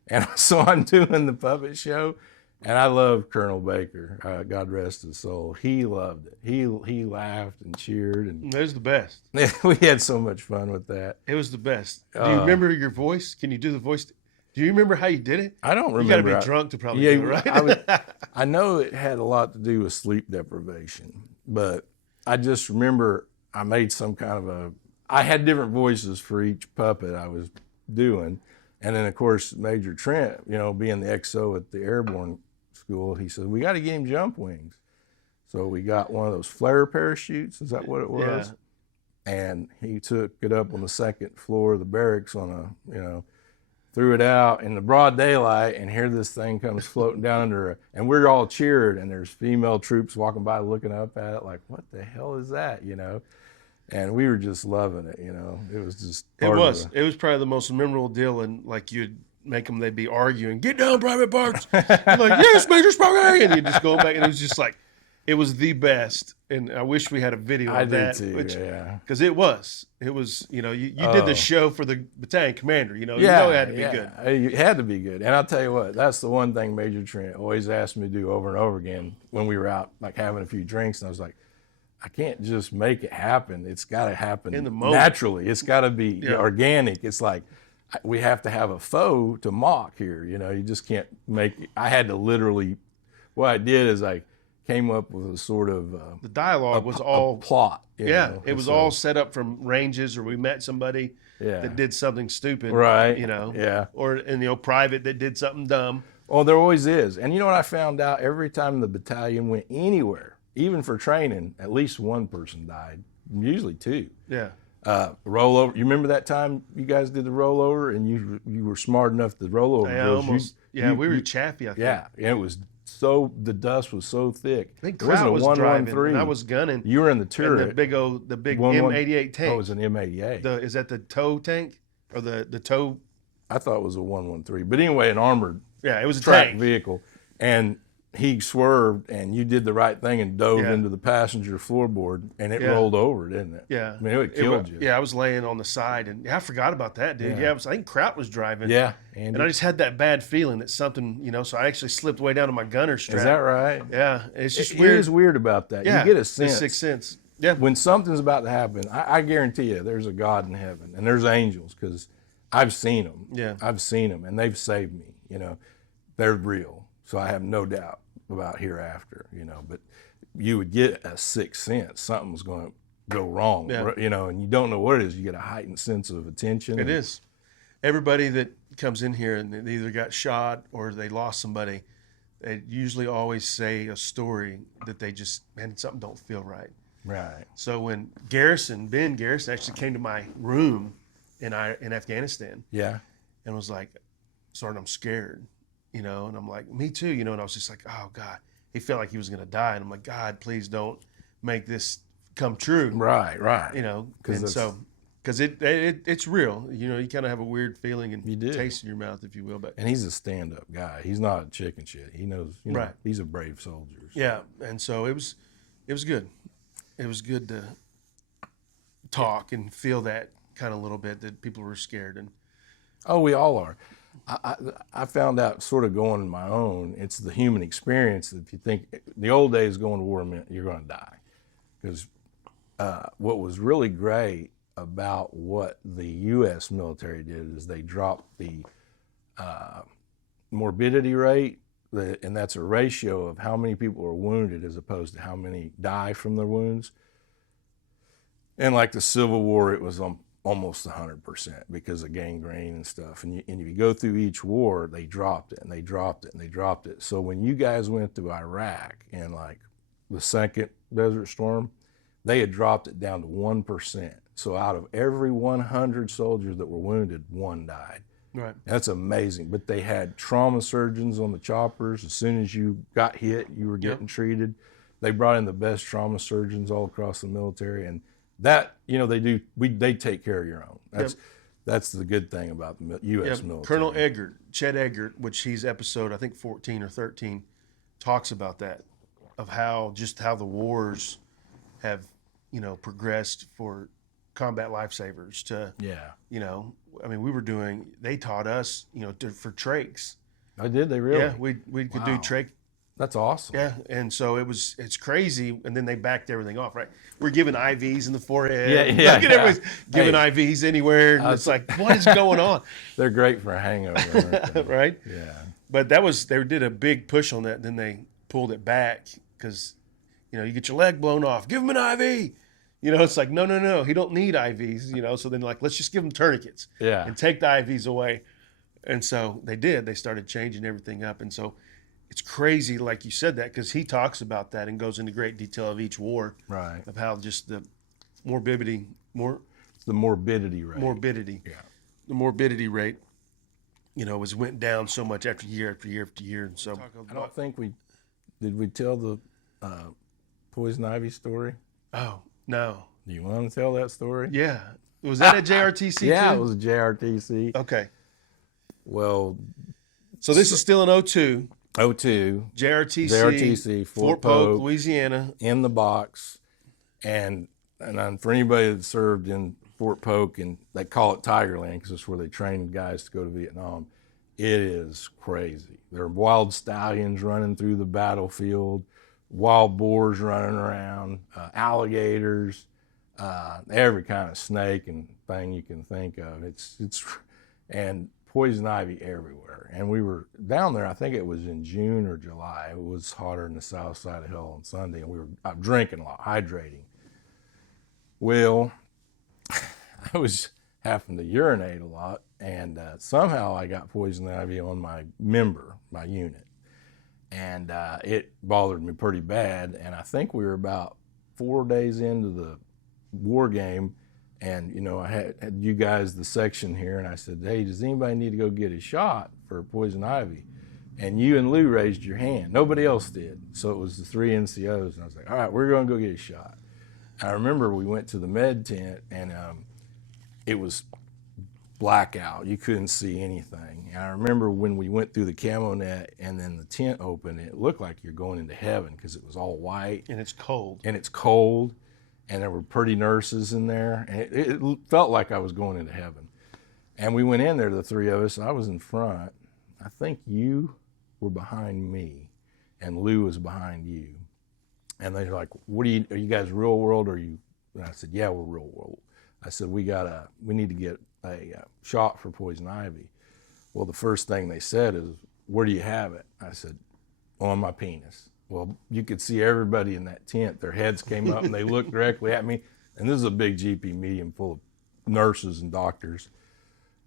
And so I'm doing the puppet show, and I loved Colonel Baker. God rest his soul. He loved it. He laughed and cheered. And it was the best. We had so much fun with that. It was the best. Do you remember your voice? Can you do the voice? Do you remember how you did it? I don't remember. You got to be drunk to probably do it, right? I know it had a lot to do with sleep deprivation, but I just remember I made some kind of I had different voices for each puppet I was doing. And then, of course, Major Trent, being the XO at the airborne school, he said, we got to get him jump wings. So we got one of those flare parachutes. Is that what it was? Yeah. And he took it up on the second floor of the barracks threw it out in the broad daylight, and here this thing comes floating down under and we're all cheered, and there's female troops walking by looking up at it like, what the hell is that, And we were just loving it, It was just It was probably the most memorable deal, and like you'd make them, they'd be arguing, get down, Private Parts. Like, yes, Major Sparky. And you just go back, and it was just like, it was the best. And I wish we had a video of that. Too, because it was, you did the show for the battalion commander, it had to be good. It had to be good. And I'll tell you what, that's the one thing Major Trent always asked me to do over and over again when we were out, like having a few drinks. And I was like, I can't just make it happen. It's got to happen in the moment. Naturally. It's got to be organic. It's like we have to have a foe to mock here. You just can't make it. I had to literally, what I did is I came up with a sort of the dialogue was all plot. It was all set up from ranges, or we met somebody that did something stupid, right? Or private that did something dumb. Well, there always is. And you know what I found out? Every time the battalion went anywhere, even for training, at least one person died, usually two. Yeah. Rollover. You remember that time you guys did the rollover, and you were smart enough to roll over? We were chaffy, I think. Yeah, and it was the dust was so thick. I think Kraut was driving, and I was gunning. You were in the turret. And the big M88 tank. Oh, it was an M88. Is that the tow tank or the tow? I thought it was a 113, but anyway, an armored. Yeah, it was a track tank vehicle, and he swerved, and you did the right thing and dove into the passenger floorboard, and it rolled over, didn't it? Yeah. I mean, it killed you. Yeah, I was laying on the side, and I forgot about that, dude. Yeah, I think Kraut was driving. Yeah, and I just had that bad feeling that something, so I actually slipped way down to my gunner strap. Is that right? Yeah, it's just weird. It is weird about that. Yeah, you get a sense. It's sixth sense. Yeah. When something's about to happen, I guarantee you there's a God in heaven, and there's angels, because I've seen them. Yeah. I've seen them, and they've saved me. They're real, so I have no doubt about hereafter. But you would get a sixth sense. Something's going to go wrong. Yeah. And you don't know what it is. You get a heightened sense of attention. It is. Everybody that comes in here and they either got shot or they lost somebody, they usually always say a story that they just, man, something don't feel right. Right. So when Ben Garrison actually came to my room in Afghanistan, and was like, Sergeant, I'm scared, and I'm like, me too, and I was just like, oh God, he felt like he was gonna die, and I'm like, God, please don't make this come true. Right. Because it's real, you kind of have a weird feling and taste in your mouth, if you will. And he's a stand-up guy. He's not a chicken shit. He knows, right. He's a brave soldier. So. Yeah, and so it was good. It was good to talk and feel that kind of little bit that people were scared. And oh, we all are. I found out sort of going on my own, it's the human experience that if you think, the old days going to war meant you're going to die. Because what was really great about what the U.S. military did is they dropped the morbidity rate, and that's a ratio of how many people are wounded as opposed to how many die from their wounds. And like the Civil War, it was almost 100% because of gangrene and stuff. And if you go through each war, they dropped it and they dropped it and they dropped it. So when you guys went to Iraq in like the second Desert Storm, they had dropped it down to 1%. So out of every 100 soldiers that were wounded, 1 died. Right. That's amazing. But they had trauma surgeons on the choppers. As soon as you got hit, you were getting treated. They brought in the best trauma surgeons all across the military, and that they take care of your own. That's the good thing about the U.S. military. Colonel Chet Eggert, which he's episode I think 14 or 13, talks about that, of how the wars have progressed for combat lifesavers to they taught us for trachs. Oh, did they really? Yeah, we could do trach. That's awesome. Yeah, and so it's crazy, and then they backed everything off, right? We're giving IVs in the forehead. Yeah. Look at everybody's giving IVs anywhere, and it's like, what is going on? They're great for a hangover, right? Yeah. But they did a big push on that, then they pulled it back because, you get your leg blown off, give him an IV. It's like, no, he don't need IVs, so then like, let's just give him tourniquets and take the IVs away. And so they did. They started changing everything up. And so it's crazy, like you said that, because he talks about that and goes into great detail of each war. Right. Of how just the morbidity rate. The morbidity. Yeah. The morbidity rate, went down so much after year after year after year. And so I don't think did we tell the poison ivy story? Oh, no. Do you want to tell that story? Yeah. Was that at JRTC too? Yeah, it was a JRTC. Okay. Well, so this is still in 02. 02. JRTC, Fort Polk, Louisiana. In the box. And for anybody that served in Fort Polk, and they call it Tigerland because it's where they train guys to go to Vietnam, it is crazy. There are wild stallions running through the battlefield, wild boars running around, alligators, every kind of snake and thing you can think of. And poison ivy everywhere. And we were down there, I think it was in June or July. It was hotter than the south side of hell on Sunday, and we were drinking a lot, hydrating. Well, I was having to urinate a lot, and somehow I got poison ivy on my unit. And it bothered me pretty bad, and I think we were about 4 days into the war game, and I had you guys the section here, and I said, hey, does anybody need to go get a shot for poison ivy? And you and Lou raised your hand. Nobody else did. So it was the 3 NCOs, and I was like, all right, we're going to go get a shot. And I remember we went to the med tent, and it was blackout. You couldn't see anything. And I remember when we went through the camo net and then the tent opened, it looked like you're going into heaven because it was all white. And it's cold. And there were pretty nurses in there. And it felt like I was going into heaven. And we went in there, the three of us. I was in front. I think you were behind me, and Lou was behind you. And they're like, are you guys real world, or are you? And I said, yeah, we're real world. I said, we need to get a shot for poison ivy. Well, the first thing they said is, where do you have it? I said, on my penis. Well, you could see everybody in that tent. Their heads came up and they looked directly at me. And this is a big GP medium full of nurses and doctors.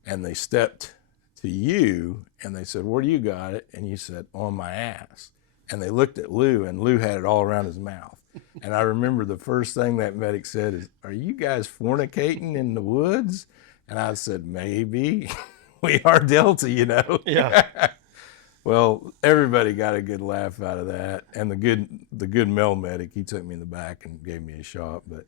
And they stepped to you and they said, where do you got it? And you said, on my ass. And they looked at Lou, and Lou had it all around his mouth. And I remember the first thing that medic said is, are you guys fornicating in the woods? And I said, maybe. We are Delta, you know. Yeah. Well, everybody got a good laugh out of that. And the good male medic, he took me in the back and gave me a shot. But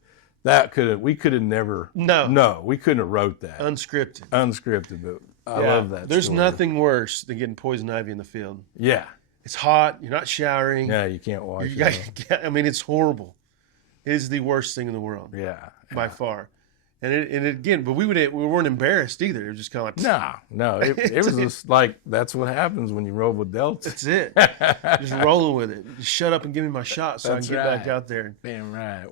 we could have never. No, we couldn't have wrote that. Unscripted, but I love that There's story. nothing worse than getting poison ivy in the field. Yeah. It's hot. You're not showering. Yeah, you can't wash it. I mean, it's horrible. It is the worst thing in the world. Yeah. By far. And again, but we weren't embarrassed either. It was just kind of like, no. It was just like, that's what happens when you roll with Delta. That's it. Just rolling with it. Just shut up and give me my shot so I can get back out there. Damn right.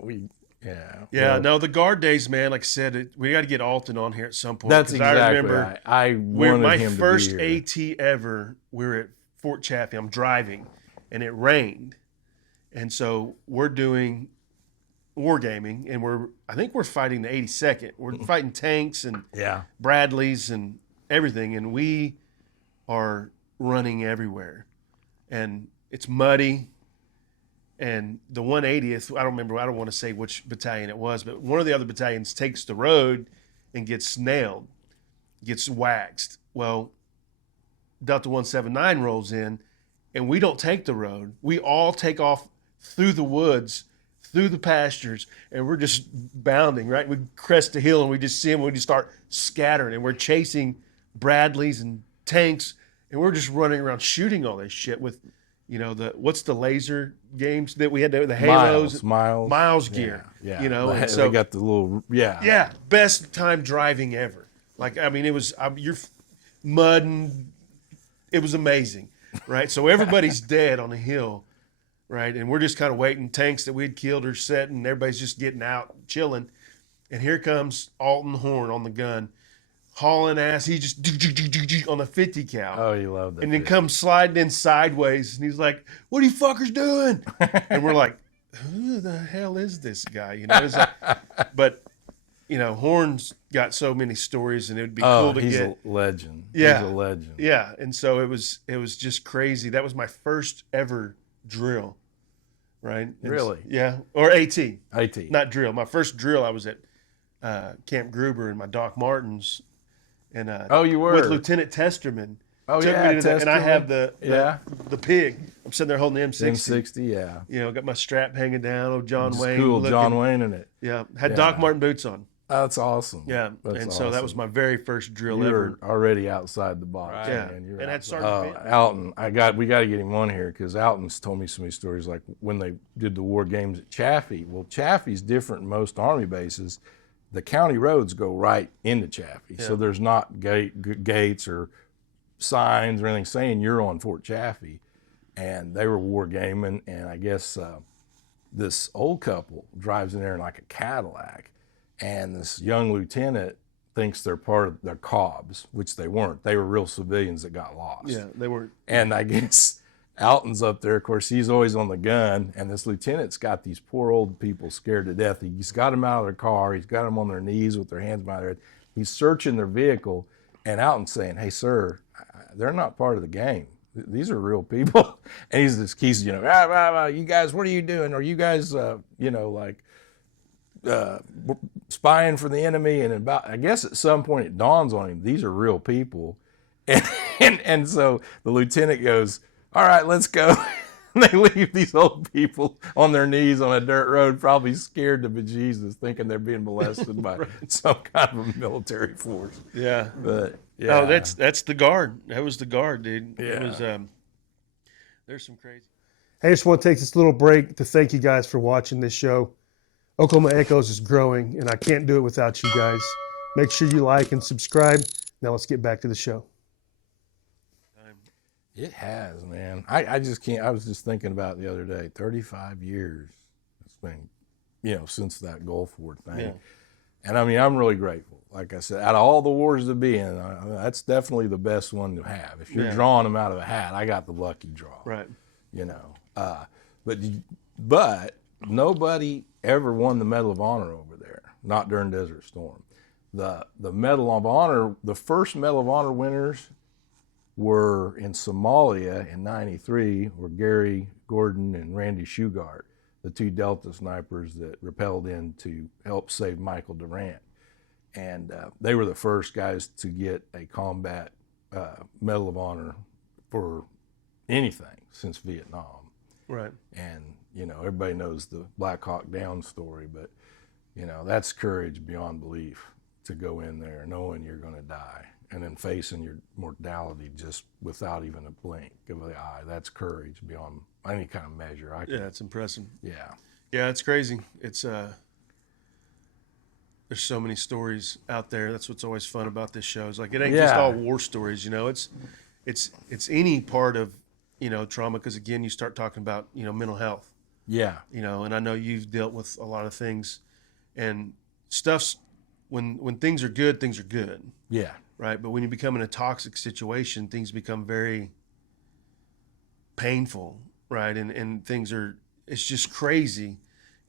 Yeah. No, the guard days, man. Like I said, we got to get Alton on here at some point. That's exactly I remember right. I wanted my him to first be here. AT ever. We were at Fort Chaffee. I'm driving, and it rained, and so we're doing wargaming, and I think we're fighting the 82nd. We're fighting tanks and Bradleys and everything, and we are running everywhere, and it's muddy. And the 180th, I don't want to say which battalion it was, but one of the other battalions takes the road and gets nailed, gets waxed. Well, Delta 179 rolls in, and we don't take the road. We all take off through the woods, through the pastures, and we're just bounding, right? We crest the hill, and we just see them, and we just start scattering, and we're chasing Bradleys and tanks, and we're just running around shooting all this shit with, you know, what's the laser games that we had, the Halos? Miles gear. Yeah. You know, and so they got the little, Yeah, best time driving ever. Like, I mean, it was, you're mud and it was amazing, right? So everybody's dead on the hill, right? And we're just kind of waiting. Tanks that we'd killed are set, and everybody's just getting out, chilling. And here comes Alton Horn on the gun, hauling ass. He just on the 50 cal. Oh, you love that. And then comes sliding in sideways, and he's like, "What are you fuckers doing?" And we're like, "Who the hell is this guy?" You know, it's like, but you know, Horn's got so many stories, and it would be cool to he's get. He's a legend. Yeah, he's a legend. Yeah, and so it was just crazy. That was my first ever drill, right? Really? Yeah, or AT, not drill. My first drill, I was at Camp Gruber and my Doc Martens. And you were with Lieutenant Testerman. Oh yeah, and I have the pig. I'm sitting there holding the M60. M60, yeah. You know, got my strap hanging down. Oh, John Wayne. Cool, John Wayne in it. Yeah, had Doc Marten boots on. That's awesome. Yeah, so that was my very first drill ever. Already outside the box. Right. Yeah, and had Sergeant Alton. We got to get him on here because Alton's told me so many stories. Like when they did the war games at Chaffee. Well, Chaffee's different than most Army bases. The county roads go right into Chaffee, so there's not gates or signs or anything saying you're on Fort Chaffee. And they were wargaming, and I guess this old couple drives in there in like a Cadillac, and this young lieutenant thinks they're part of their Cobbs, which they weren't. They were real civilians that got lost. Yeah, they weren't. And I guess Alton's up there. Of course, he's always on the gun, and this lieutenant's got these poor old people scared to death. He's got them out of their car. He's got them on their knees with their hands behind their head. He's searching their vehicle, and Alton's saying, "Hey, sir, they're not part of the game. These are real people." And he's you know, you guys, what are you doing? Are you guys, you know, like spying for the enemy? And I guess at some point it dawns on him, these are real people. And so the lieutenant goes, "All right, let's go." they leave these old people on their knees on a dirt road, probably scared to bejesus, thinking they're being molested by some kind of a military force. Yeah. But yeah. Oh, that's the Guard. That was the Guard, dude. Yeah. It was, there's some crazy. I just want to take this little break to thank you guys for watching this show. Oklahoma Echoes is growing, and I can't do it without you guys. Make sure you like and subscribe. Now let's get back to the show. It has, man. I just can't. I was just thinking about it the other day. 35 years it's been, since that Gulf War thing. Yeah. And I mean, I'm really grateful. Like I said, out of all the wars to be in, that's definitely the best one to have. If you're drawing them out of a hat, I got the lucky draw. Right. But nobody ever won the Medal of Honor over there, not during Desert Storm. The Medal of Honor, the first Medal of Honor winners were in Somalia in '93, were Gary Gordon and Randy Shugart, the two Delta snipers that rappelled in to help save Michael Durant. And they were the first guys to get a combat Medal of Honor for anything since Vietnam. Right. And, everybody knows the Black Hawk Down story, but, that's courage beyond belief to go in there knowing you're going to die and then facing your mortality just without even a blink of the eye. That's courage beyond any kind of measure. It's impressive. Yeah. Yeah, it's crazy. It's there's so many stories out there. That's what's always fun about this show. It's like it ain't just all war stories, It's any part of trauma, because again, you start talking about mental health. Yeah. And I know you've dealt with a lot of things, and stuff's when things are good, things are good. Yeah. Right. But when you become in a toxic situation, things become very painful. Right. And it's just crazy.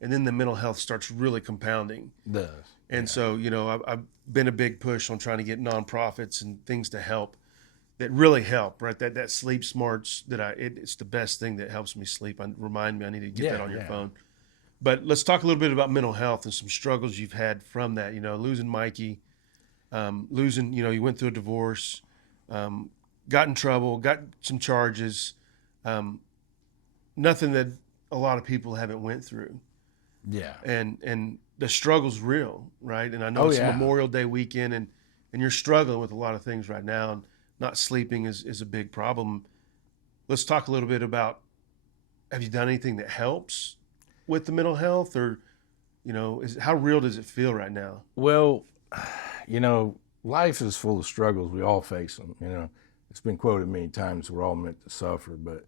And then the mental health starts really compounding. It does. And so, I've been a big push on trying to get nonprofits and things to help that really help, right? That Sleep Smarts, it's the best thing that helps me sleep. Remind me, I need to get that on your phone. But let's talk a little bit about mental health and some struggles you've had from that, losing Mikey, you went through a divorce, got in trouble, got some charges, nothing that a lot of people haven't went through. Yeah. And the struggle's real, right? And I know it's Memorial Day weekend, and you're struggling with a lot of things right now, and not sleeping is a big problem. Let's talk a little bit about, have you done anything that helps with the mental health, or, how real does it feel right now? Well, life is full of struggles. We all face them. It's been quoted many times, we're all meant to suffer, but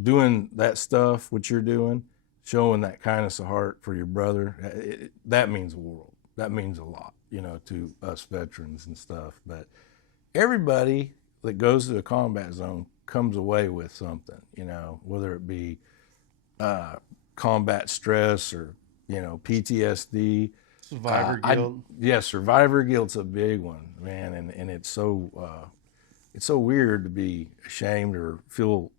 doing that stuff, what you're doing, showing that kindness of heart for your brother, that means the world. That means a lot, to us veterans and stuff. But everybody that goes to a combat zone comes away with something, whether it be combat stress or, PTSD. Survivor guilt. Survivor guilt's a big one, man. And it's so weird to be ashamed or feel,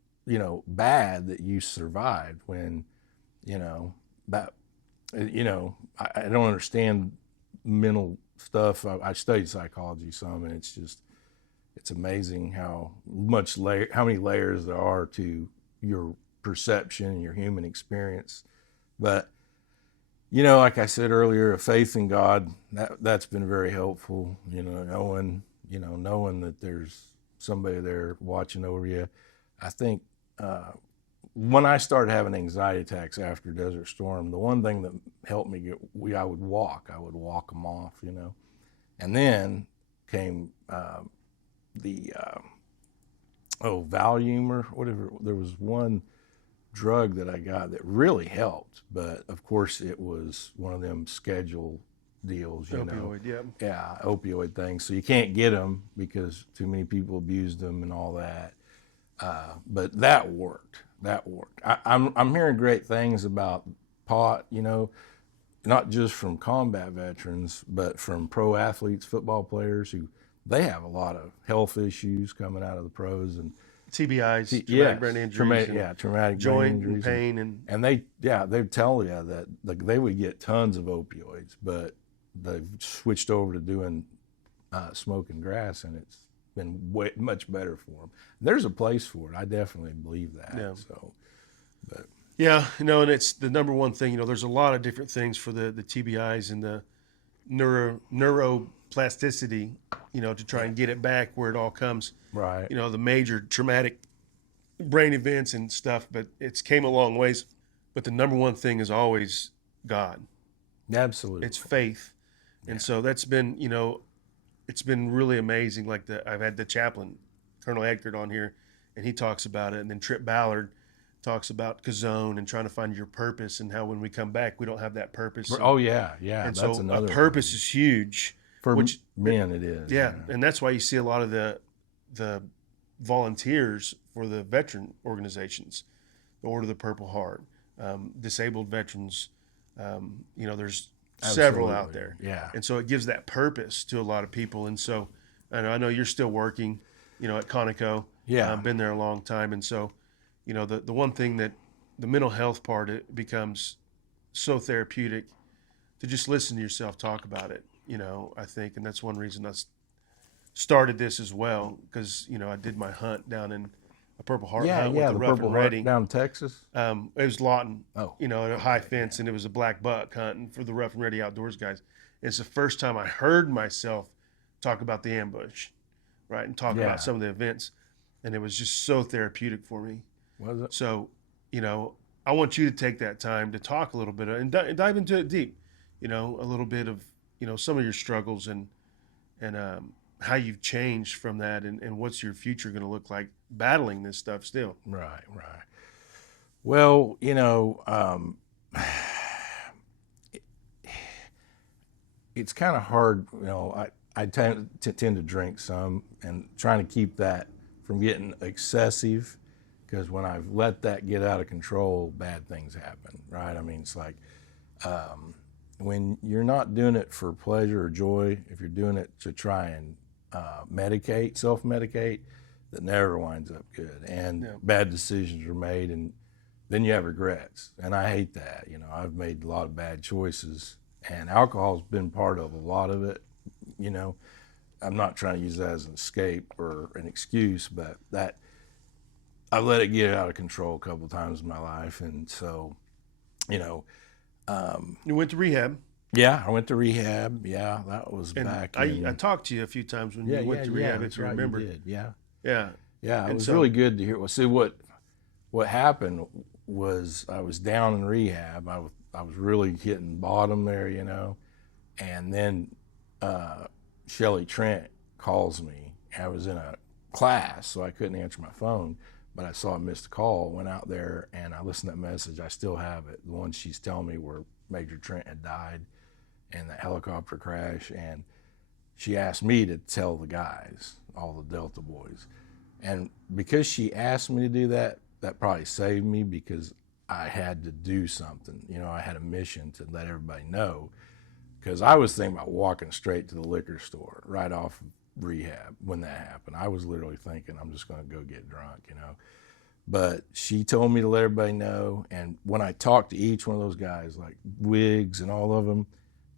bad that you survived when, I don't understand mental stuff. I studied psychology some, and it's amazing how many layers there are to your perception and your human experience. But, like I said earlier, a faith in God, that's been very helpful, knowing that there's somebody there watching over you. I think, when I started having anxiety attacks after Desert Storm, the one thing that helped me I would walk them off, and then came Valium or whatever. There was one drug that I got that really helped, but of course it was one of them schedule deals, Opioid, yeah, opioid things. So you can't get them because too many people abused them and all that. But that worked. I'm hearing great things about pot, not just from combat veterans, but from pro athletes, football players who they have a lot of health issues coming out of the pros and TBIs, traumatic brain injuries, traumatic joint brain injuries pain, and they tell you that they would get tons of opioids, but they've switched over to doing smoking grass, and it's been much better for them. There's a place for it. I definitely believe that. Yeah. So, But yeah, and it's the number one thing. There's a lot of different things for the TBIs and the neuroplasticity, to try and get it back where it all comes. right. The major traumatic brain events and stuff, but it's came a long ways. But the number one thing is always God. Absolutely. It's faith. And so that's been, it's been really amazing. Like I've had the chaplain, Colonel Edgard, on here, and he talks about it. And then Trip Ballard talks about Kazone and trying to find your purpose, and how when we come back, we don't have that purpose. Oh yeah. And That's so another a purpose is huge. for men. It is. Yeah. And that's why you see a lot of the volunteers for the veteran organizations, the Order of the Purple Heart, disabled veterans. There's several out there. Yeah. And so it gives that purpose to a lot of people. And so, and I know you're still working, at Conoco. Yeah. I've been there a long time. And so, the one thing that the mental health part, it becomes so therapeutic to just listen to yourself talk about it, I think. And that's one reason I started this as well, because, I did my hunt down in a Purple Heart hunt with the Rough Purple and Heart Ready. down in Texas. It was Lawton, Oh. at a high fence, and it was a black buck hunting for the Rough and Ready Outdoors guys. It's the first time I heard myself talk about the ambush, right, and talk about some of the events, and it was just so therapeutic for me. Was it? So, I want you to take that time to talk a little bit and dive into it deep, a little bit of, some of your struggles and how you've changed from that, and what's your future going to look like battling this stuff still. Right. Well, it's kind of hard. I tend to drink some, and trying to keep that from getting excessive, because when I've let that get out of control, bad things happen, right? I mean, it's like when you're not doing it for pleasure or joy, if you're doing it to try and self-medicate, that never winds up good, and bad decisions are made, and then you have regrets, and I hate that. I've made a lot of bad choices, and alcohol's been part of a lot of it. I'm not trying to use that as an escape or an excuse, but that I let it get out of control a couple of times in my life, and so, You went to rehab. Yeah, I went to rehab. Yeah, that was And back. I talked to you a few times when you went to rehab, if you right, remember. you did. Yeah. Yeah. Yeah, it And was so- really good to hear. Well, see, what happened was I was down in rehab. I was really hitting bottom there, and then Shelly Trent calls me. I was in a class, so I couldn't answer my phone, but I saw a missed call, went out there, and I listened to that message. I still have it, the one she's telling me where Major Trent had died in that helicopter crash, and she asked me to tell the guys, all the Delta boys. And because she asked me to do that, that probably saved me, because I had to do something. I had a mission to let everybody know, because I was thinking about walking straight to the liquor store right off of rehab when that happened. I was literally thinking, I'm just going to go get drunk, But she told me to let everybody know, and when I talked to each one of those guys, like Wiggs and all of them,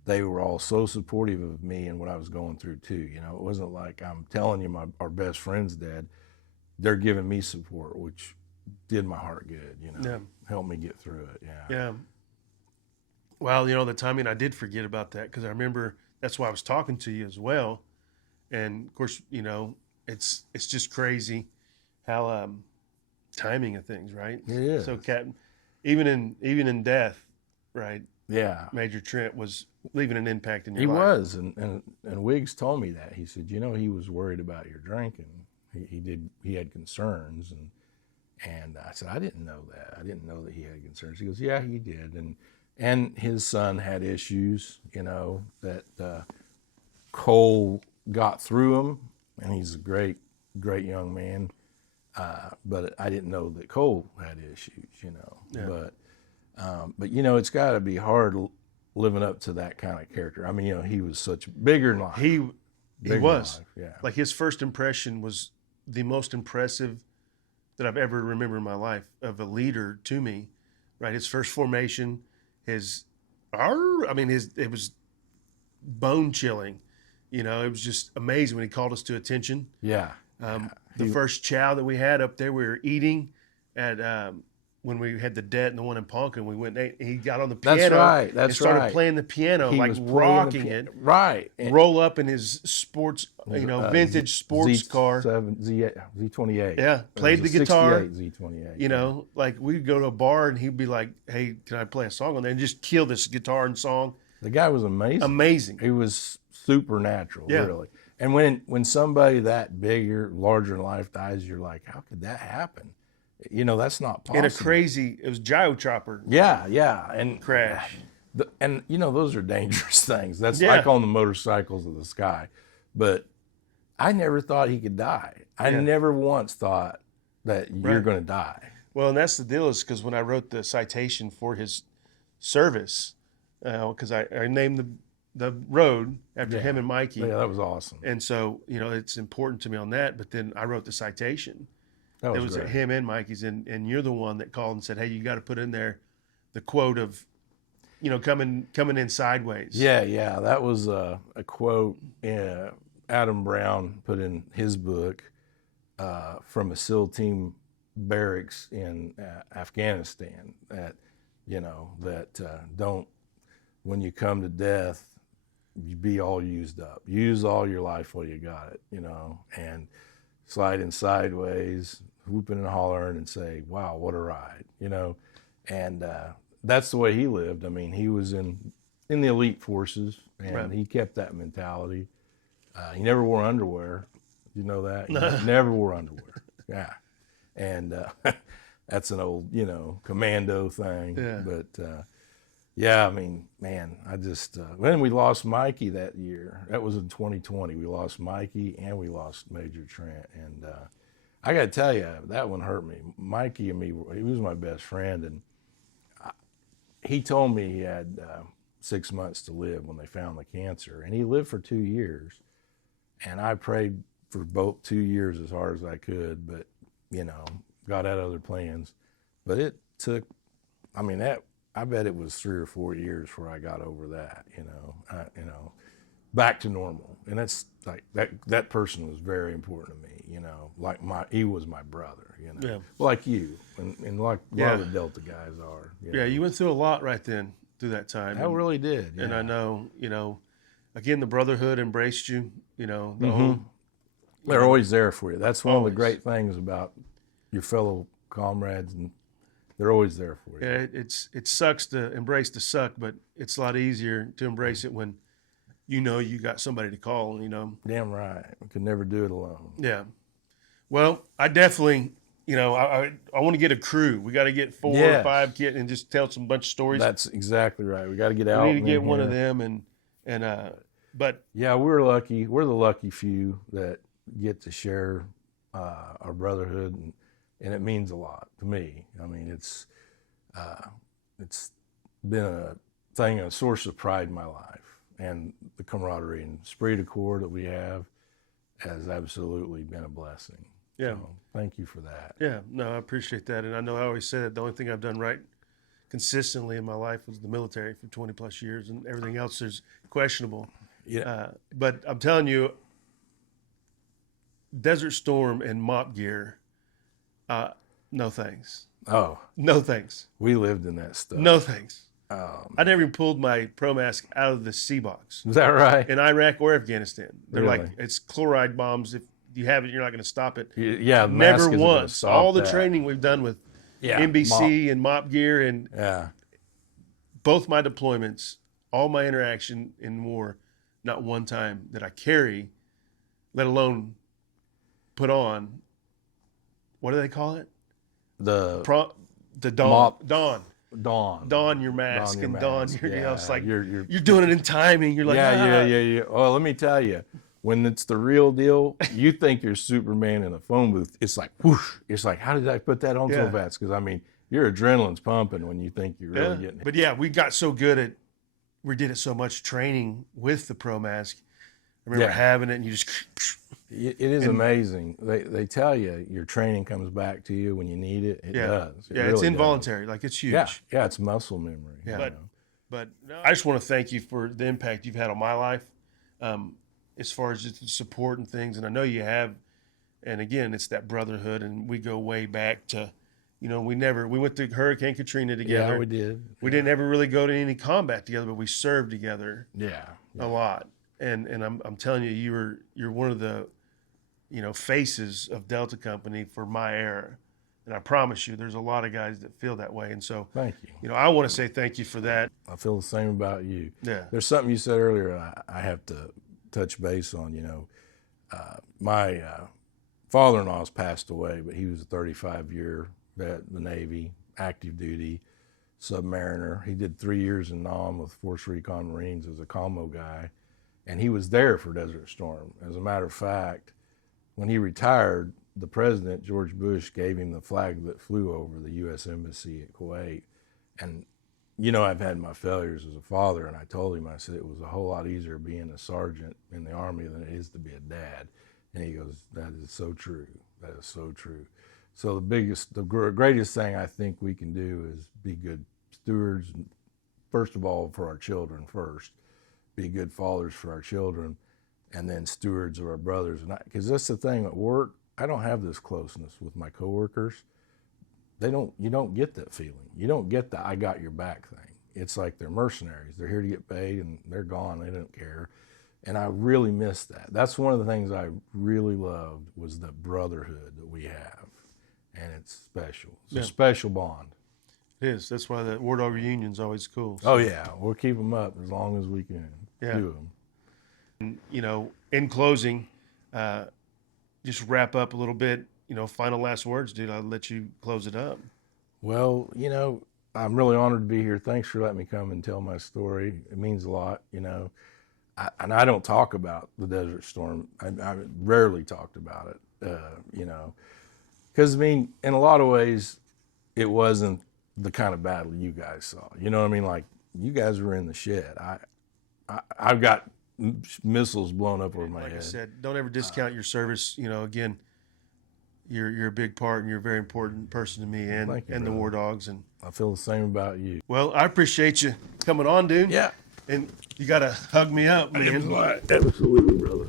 they were all so supportive of me and what I was going through too. It wasn't like I'm telling you our best friend's dead. They're giving me support, which did my heart good, helped me get through it. Yeah. Yeah. Well, the timing, I did forget about that, because I remember that's why I was talking to you as well. And of course, it's just crazy how timing of things, right? It is. So, Captain, even in death, right? Yeah. Major Trent was leaving an impact in your He life. was, and Wiggs told me that. He said, he was worried about your drinking. He had concerns, and I said, I didn't know that. I didn't know that he had concerns. He goes, yeah, he did, and his son had issues, that Cole got through him, and he's a great young man. But I didn't know that Cole had issues, Yeah. But it's got to be hard living up to that kind of character. I mean, he was such bigger than life. He Bigger was. than life, yeah. Like, his first impression was the most impressive that I've ever remembered in my life of a leader to me, right? His first formation, it was bone chilling. It was just amazing when he called us to attention. Yeah. The first chow that we had up there, we were eating at when we had the debt and the one in Ponca, we went. He got on the piano. That's right. That's and started right. playing the piano, He like was rocking it. Right. Roll up in his sports, vintage sports car. Z28. Yeah, played the guitar. Z28. You know, like we'd go to a bar and he'd be like, "Hey, can I play a song on there?" And just kill this guitar and song. The guy was amazing. Amazing. He was supernatural, really. And when somebody that bigger, larger in life dies, you're like, how could that happen? You know, that's not possible. In a crazy, it was gyro chopper. Yeah, and crash. And you know, those are dangerous things. That's I call them the motorcycles of the sky. But I never thought he could die. I never once thought that you're going to die. Well, and that's the deal, is because when I wrote the citation for his service, because I named the road after him and Mikey. Yeah, that was awesome. And so, you know, it's important to me on that. But then I wrote the citation. That was great. Him and Mikey's, and you're the one that called and said, "Hey, you got to put in there the quote of, you know, coming in sideways." Yeah, that was a quote Adam Brown put in his book from a SEAL team barracks in Afghanistan. That, you know, that don't, when you come to death, you be all used up. Use all your life while you got it, you know, and sliding sideways, whooping and hollering, and say, "Wow, what a ride," you know. And that's the way he lived. I mean, he was in the elite forces, and he kept that mentality. He never wore underwear. You know that? He never wore underwear. Yeah. And that's an old, you know, commando thing. Yeah. But yeah, I mean, man, I just when we lost Mikey that year, that was in 2020. We lost Mikey and we lost Major Trent, and I got to tell you, that one hurt me. Mikey and me, he was my best friend, and he told me he had 6 months to live when they found the cancer, and he lived for 2 years. And I prayed for both 2 years as hard as I could, but you know, God had other plans. But it took, I mean, I bet it was 3 or 4 years before I got over that, you know, back to normal. And that's like, that person was very important to me, you know, like he was my brother, you know, like you, and like a lot of the Delta guys are. You went through a lot right then through that time. I really did. And I know, you know, again, the brotherhood embraced you, you know, the whole. They're always there for you. That's one of the great things about your fellow comrades, and they're always there for you. Yeah, it sucks to embrace the suck, but it's a lot easier to embrace it when you know you got somebody to call, you know. Damn right. We could never do it alone. Yeah. Well, I definitely, you know, I want to get a crew. We got to get 4 or 5 kids and just tell some bunch of stories. That's exactly right. We got to get out. We need to get one of them, but yeah, we're lucky. We're the lucky few that get to share our brotherhood, and it means a lot to me. I mean, it's been a source of pride in my life, and the camaraderie and esprit de corps that we have has absolutely been a blessing. Yeah. So, thank you for that. Yeah, no, I appreciate that. And I know I always say that the only thing I've done right consistently in my life was the military for 20 plus years, and everything else is questionable. Yeah. But I'm telling you, Desert Storm and mop gear, no thanks. Oh. No thanks. We lived in that stuff. No thanks. I never even pulled my pro mask out of the C box. Is that right? In Iraq or Afghanistan. They're Really? like, it's chloride bombs. If you have it, you're not going to stop it. Yeah, the never mask isn't once. gonna stop All the that. training we've done with NBC and mop gear and both my deployments, all my interaction in war, not one time that I carry, let alone put on, what do they call it? The dawn. Dawn. Don your mask and don your, you know, it's like you're doing it in timing. You're like, yeah. Well, let me tell you, when it's the real deal, you think you're Superman in a phone booth. It's like whoosh. It's like, how did I put that on so fast? Because I mean, your adrenaline's pumping when you think you're really getting it. But yeah, we got so good at, we did it so much training with the pro mask. I remember having it, and you just. It is amazing. They tell you your training comes back to you when you need it. It does. It it's really involuntary. Like, it's huge. Yeah, it's muscle memory. Yeah. But no, I just want to thank you for the impact you've had on my life, as far as just the support and things. And I know you have. And again, it's that brotherhood, and we go way back to, You know, we went through Hurricane Katrina together. Yeah, we did. We didn't ever really go to any combat together, but we served together. Yeah. A lot. And I'm telling you, you're one of the, you know, faces of Delta Company for my era. And I promise you, there's a lot of guys that feel that way. And so, thank you. You know, I want to say thank you for that. I feel the same about you. Yeah. There's something you said earlier I have to touch base on. You know, my father-in-law's passed away, but he was a 35-year vet in the Navy, active duty, submariner. He did 3 years in Nam with Force Recon Marines as a commo guy, and he was there for Desert Storm. As a matter of fact, when he retired, the president, George Bush, gave him the flag that flew over the U.S. Embassy at Kuwait. And, you know, I've had my failures as a father, and I told him, I said, it was a whole lot easier being a sergeant in the Army than it is to be a dad. And he goes, that is so true. That is so true. So the greatest thing I think we can do is be good stewards, first of all, for our children first, be good fathers for our children, and then stewards of our brothers. Because that's the thing at work, I don't have this closeness with my coworkers. You don't get that feeling. You don't get the I got your back thing. It's like they're mercenaries. They're here to get paid and they're gone. They don't care. And I really miss that. That's one of the things I really loved was the brotherhood that we have. And it's special. It's a special bond. It is. That's why the War Dog reunion is always cool. So. Oh, yeah. We'll keep them up as long as we can do them. And, you know, in closing, just wrap up a little bit, you know, final last words, dude. I'll let you close it up. Well, you know, I'm really honored to be here. Thanks for letting me come and tell my story. It means a lot, you know. I don't talk about the Desert Storm. I rarely talked about it, you know. Because, I mean, in a lot of ways, it wasn't the kind of battle you guys saw. You know what I mean? Like, you guys were in the shed. I've got missiles blown up over my head. Like I said, don't ever discount your service. You know, again, you're a big part and you're a very important person to me and the War Dogs. And I feel the same about you. Well, I appreciate you coming on, dude. Yeah. And you got to hug me up, man. Absolutely, brother.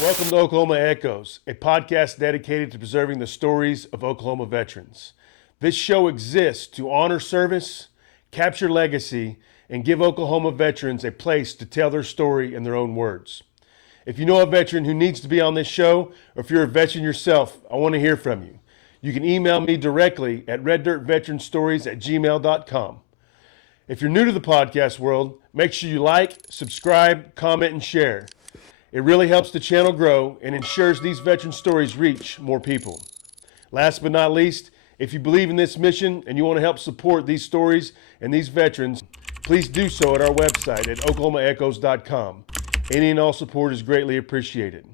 Welcome to Oklahoma Echoes, a podcast dedicated to preserving the stories of Oklahoma veterans. This show exists to honor service, capture legacy, and give Oklahoma veterans a place to tell their story in their own words. If you know a veteran who needs to be on this show, or if you're a veteran yourself, I want to hear from you. You can email me directly at reddirtveteranstories@gmail.com. If you're new to the podcast world, make sure you like, subscribe, comment, and share. It really helps the channel grow and ensures these veteran stories reach more people. Last but not least, if you believe in this mission and you want to help support these stories and these veterans, please do so at our website at oklahomaechoes.com. Any and all support is greatly appreciated.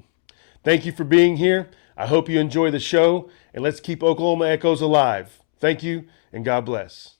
Thank you for being here. I hope you enjoy the show, and let's keep Oklahoma Echoes alive. Thank you, and God bless.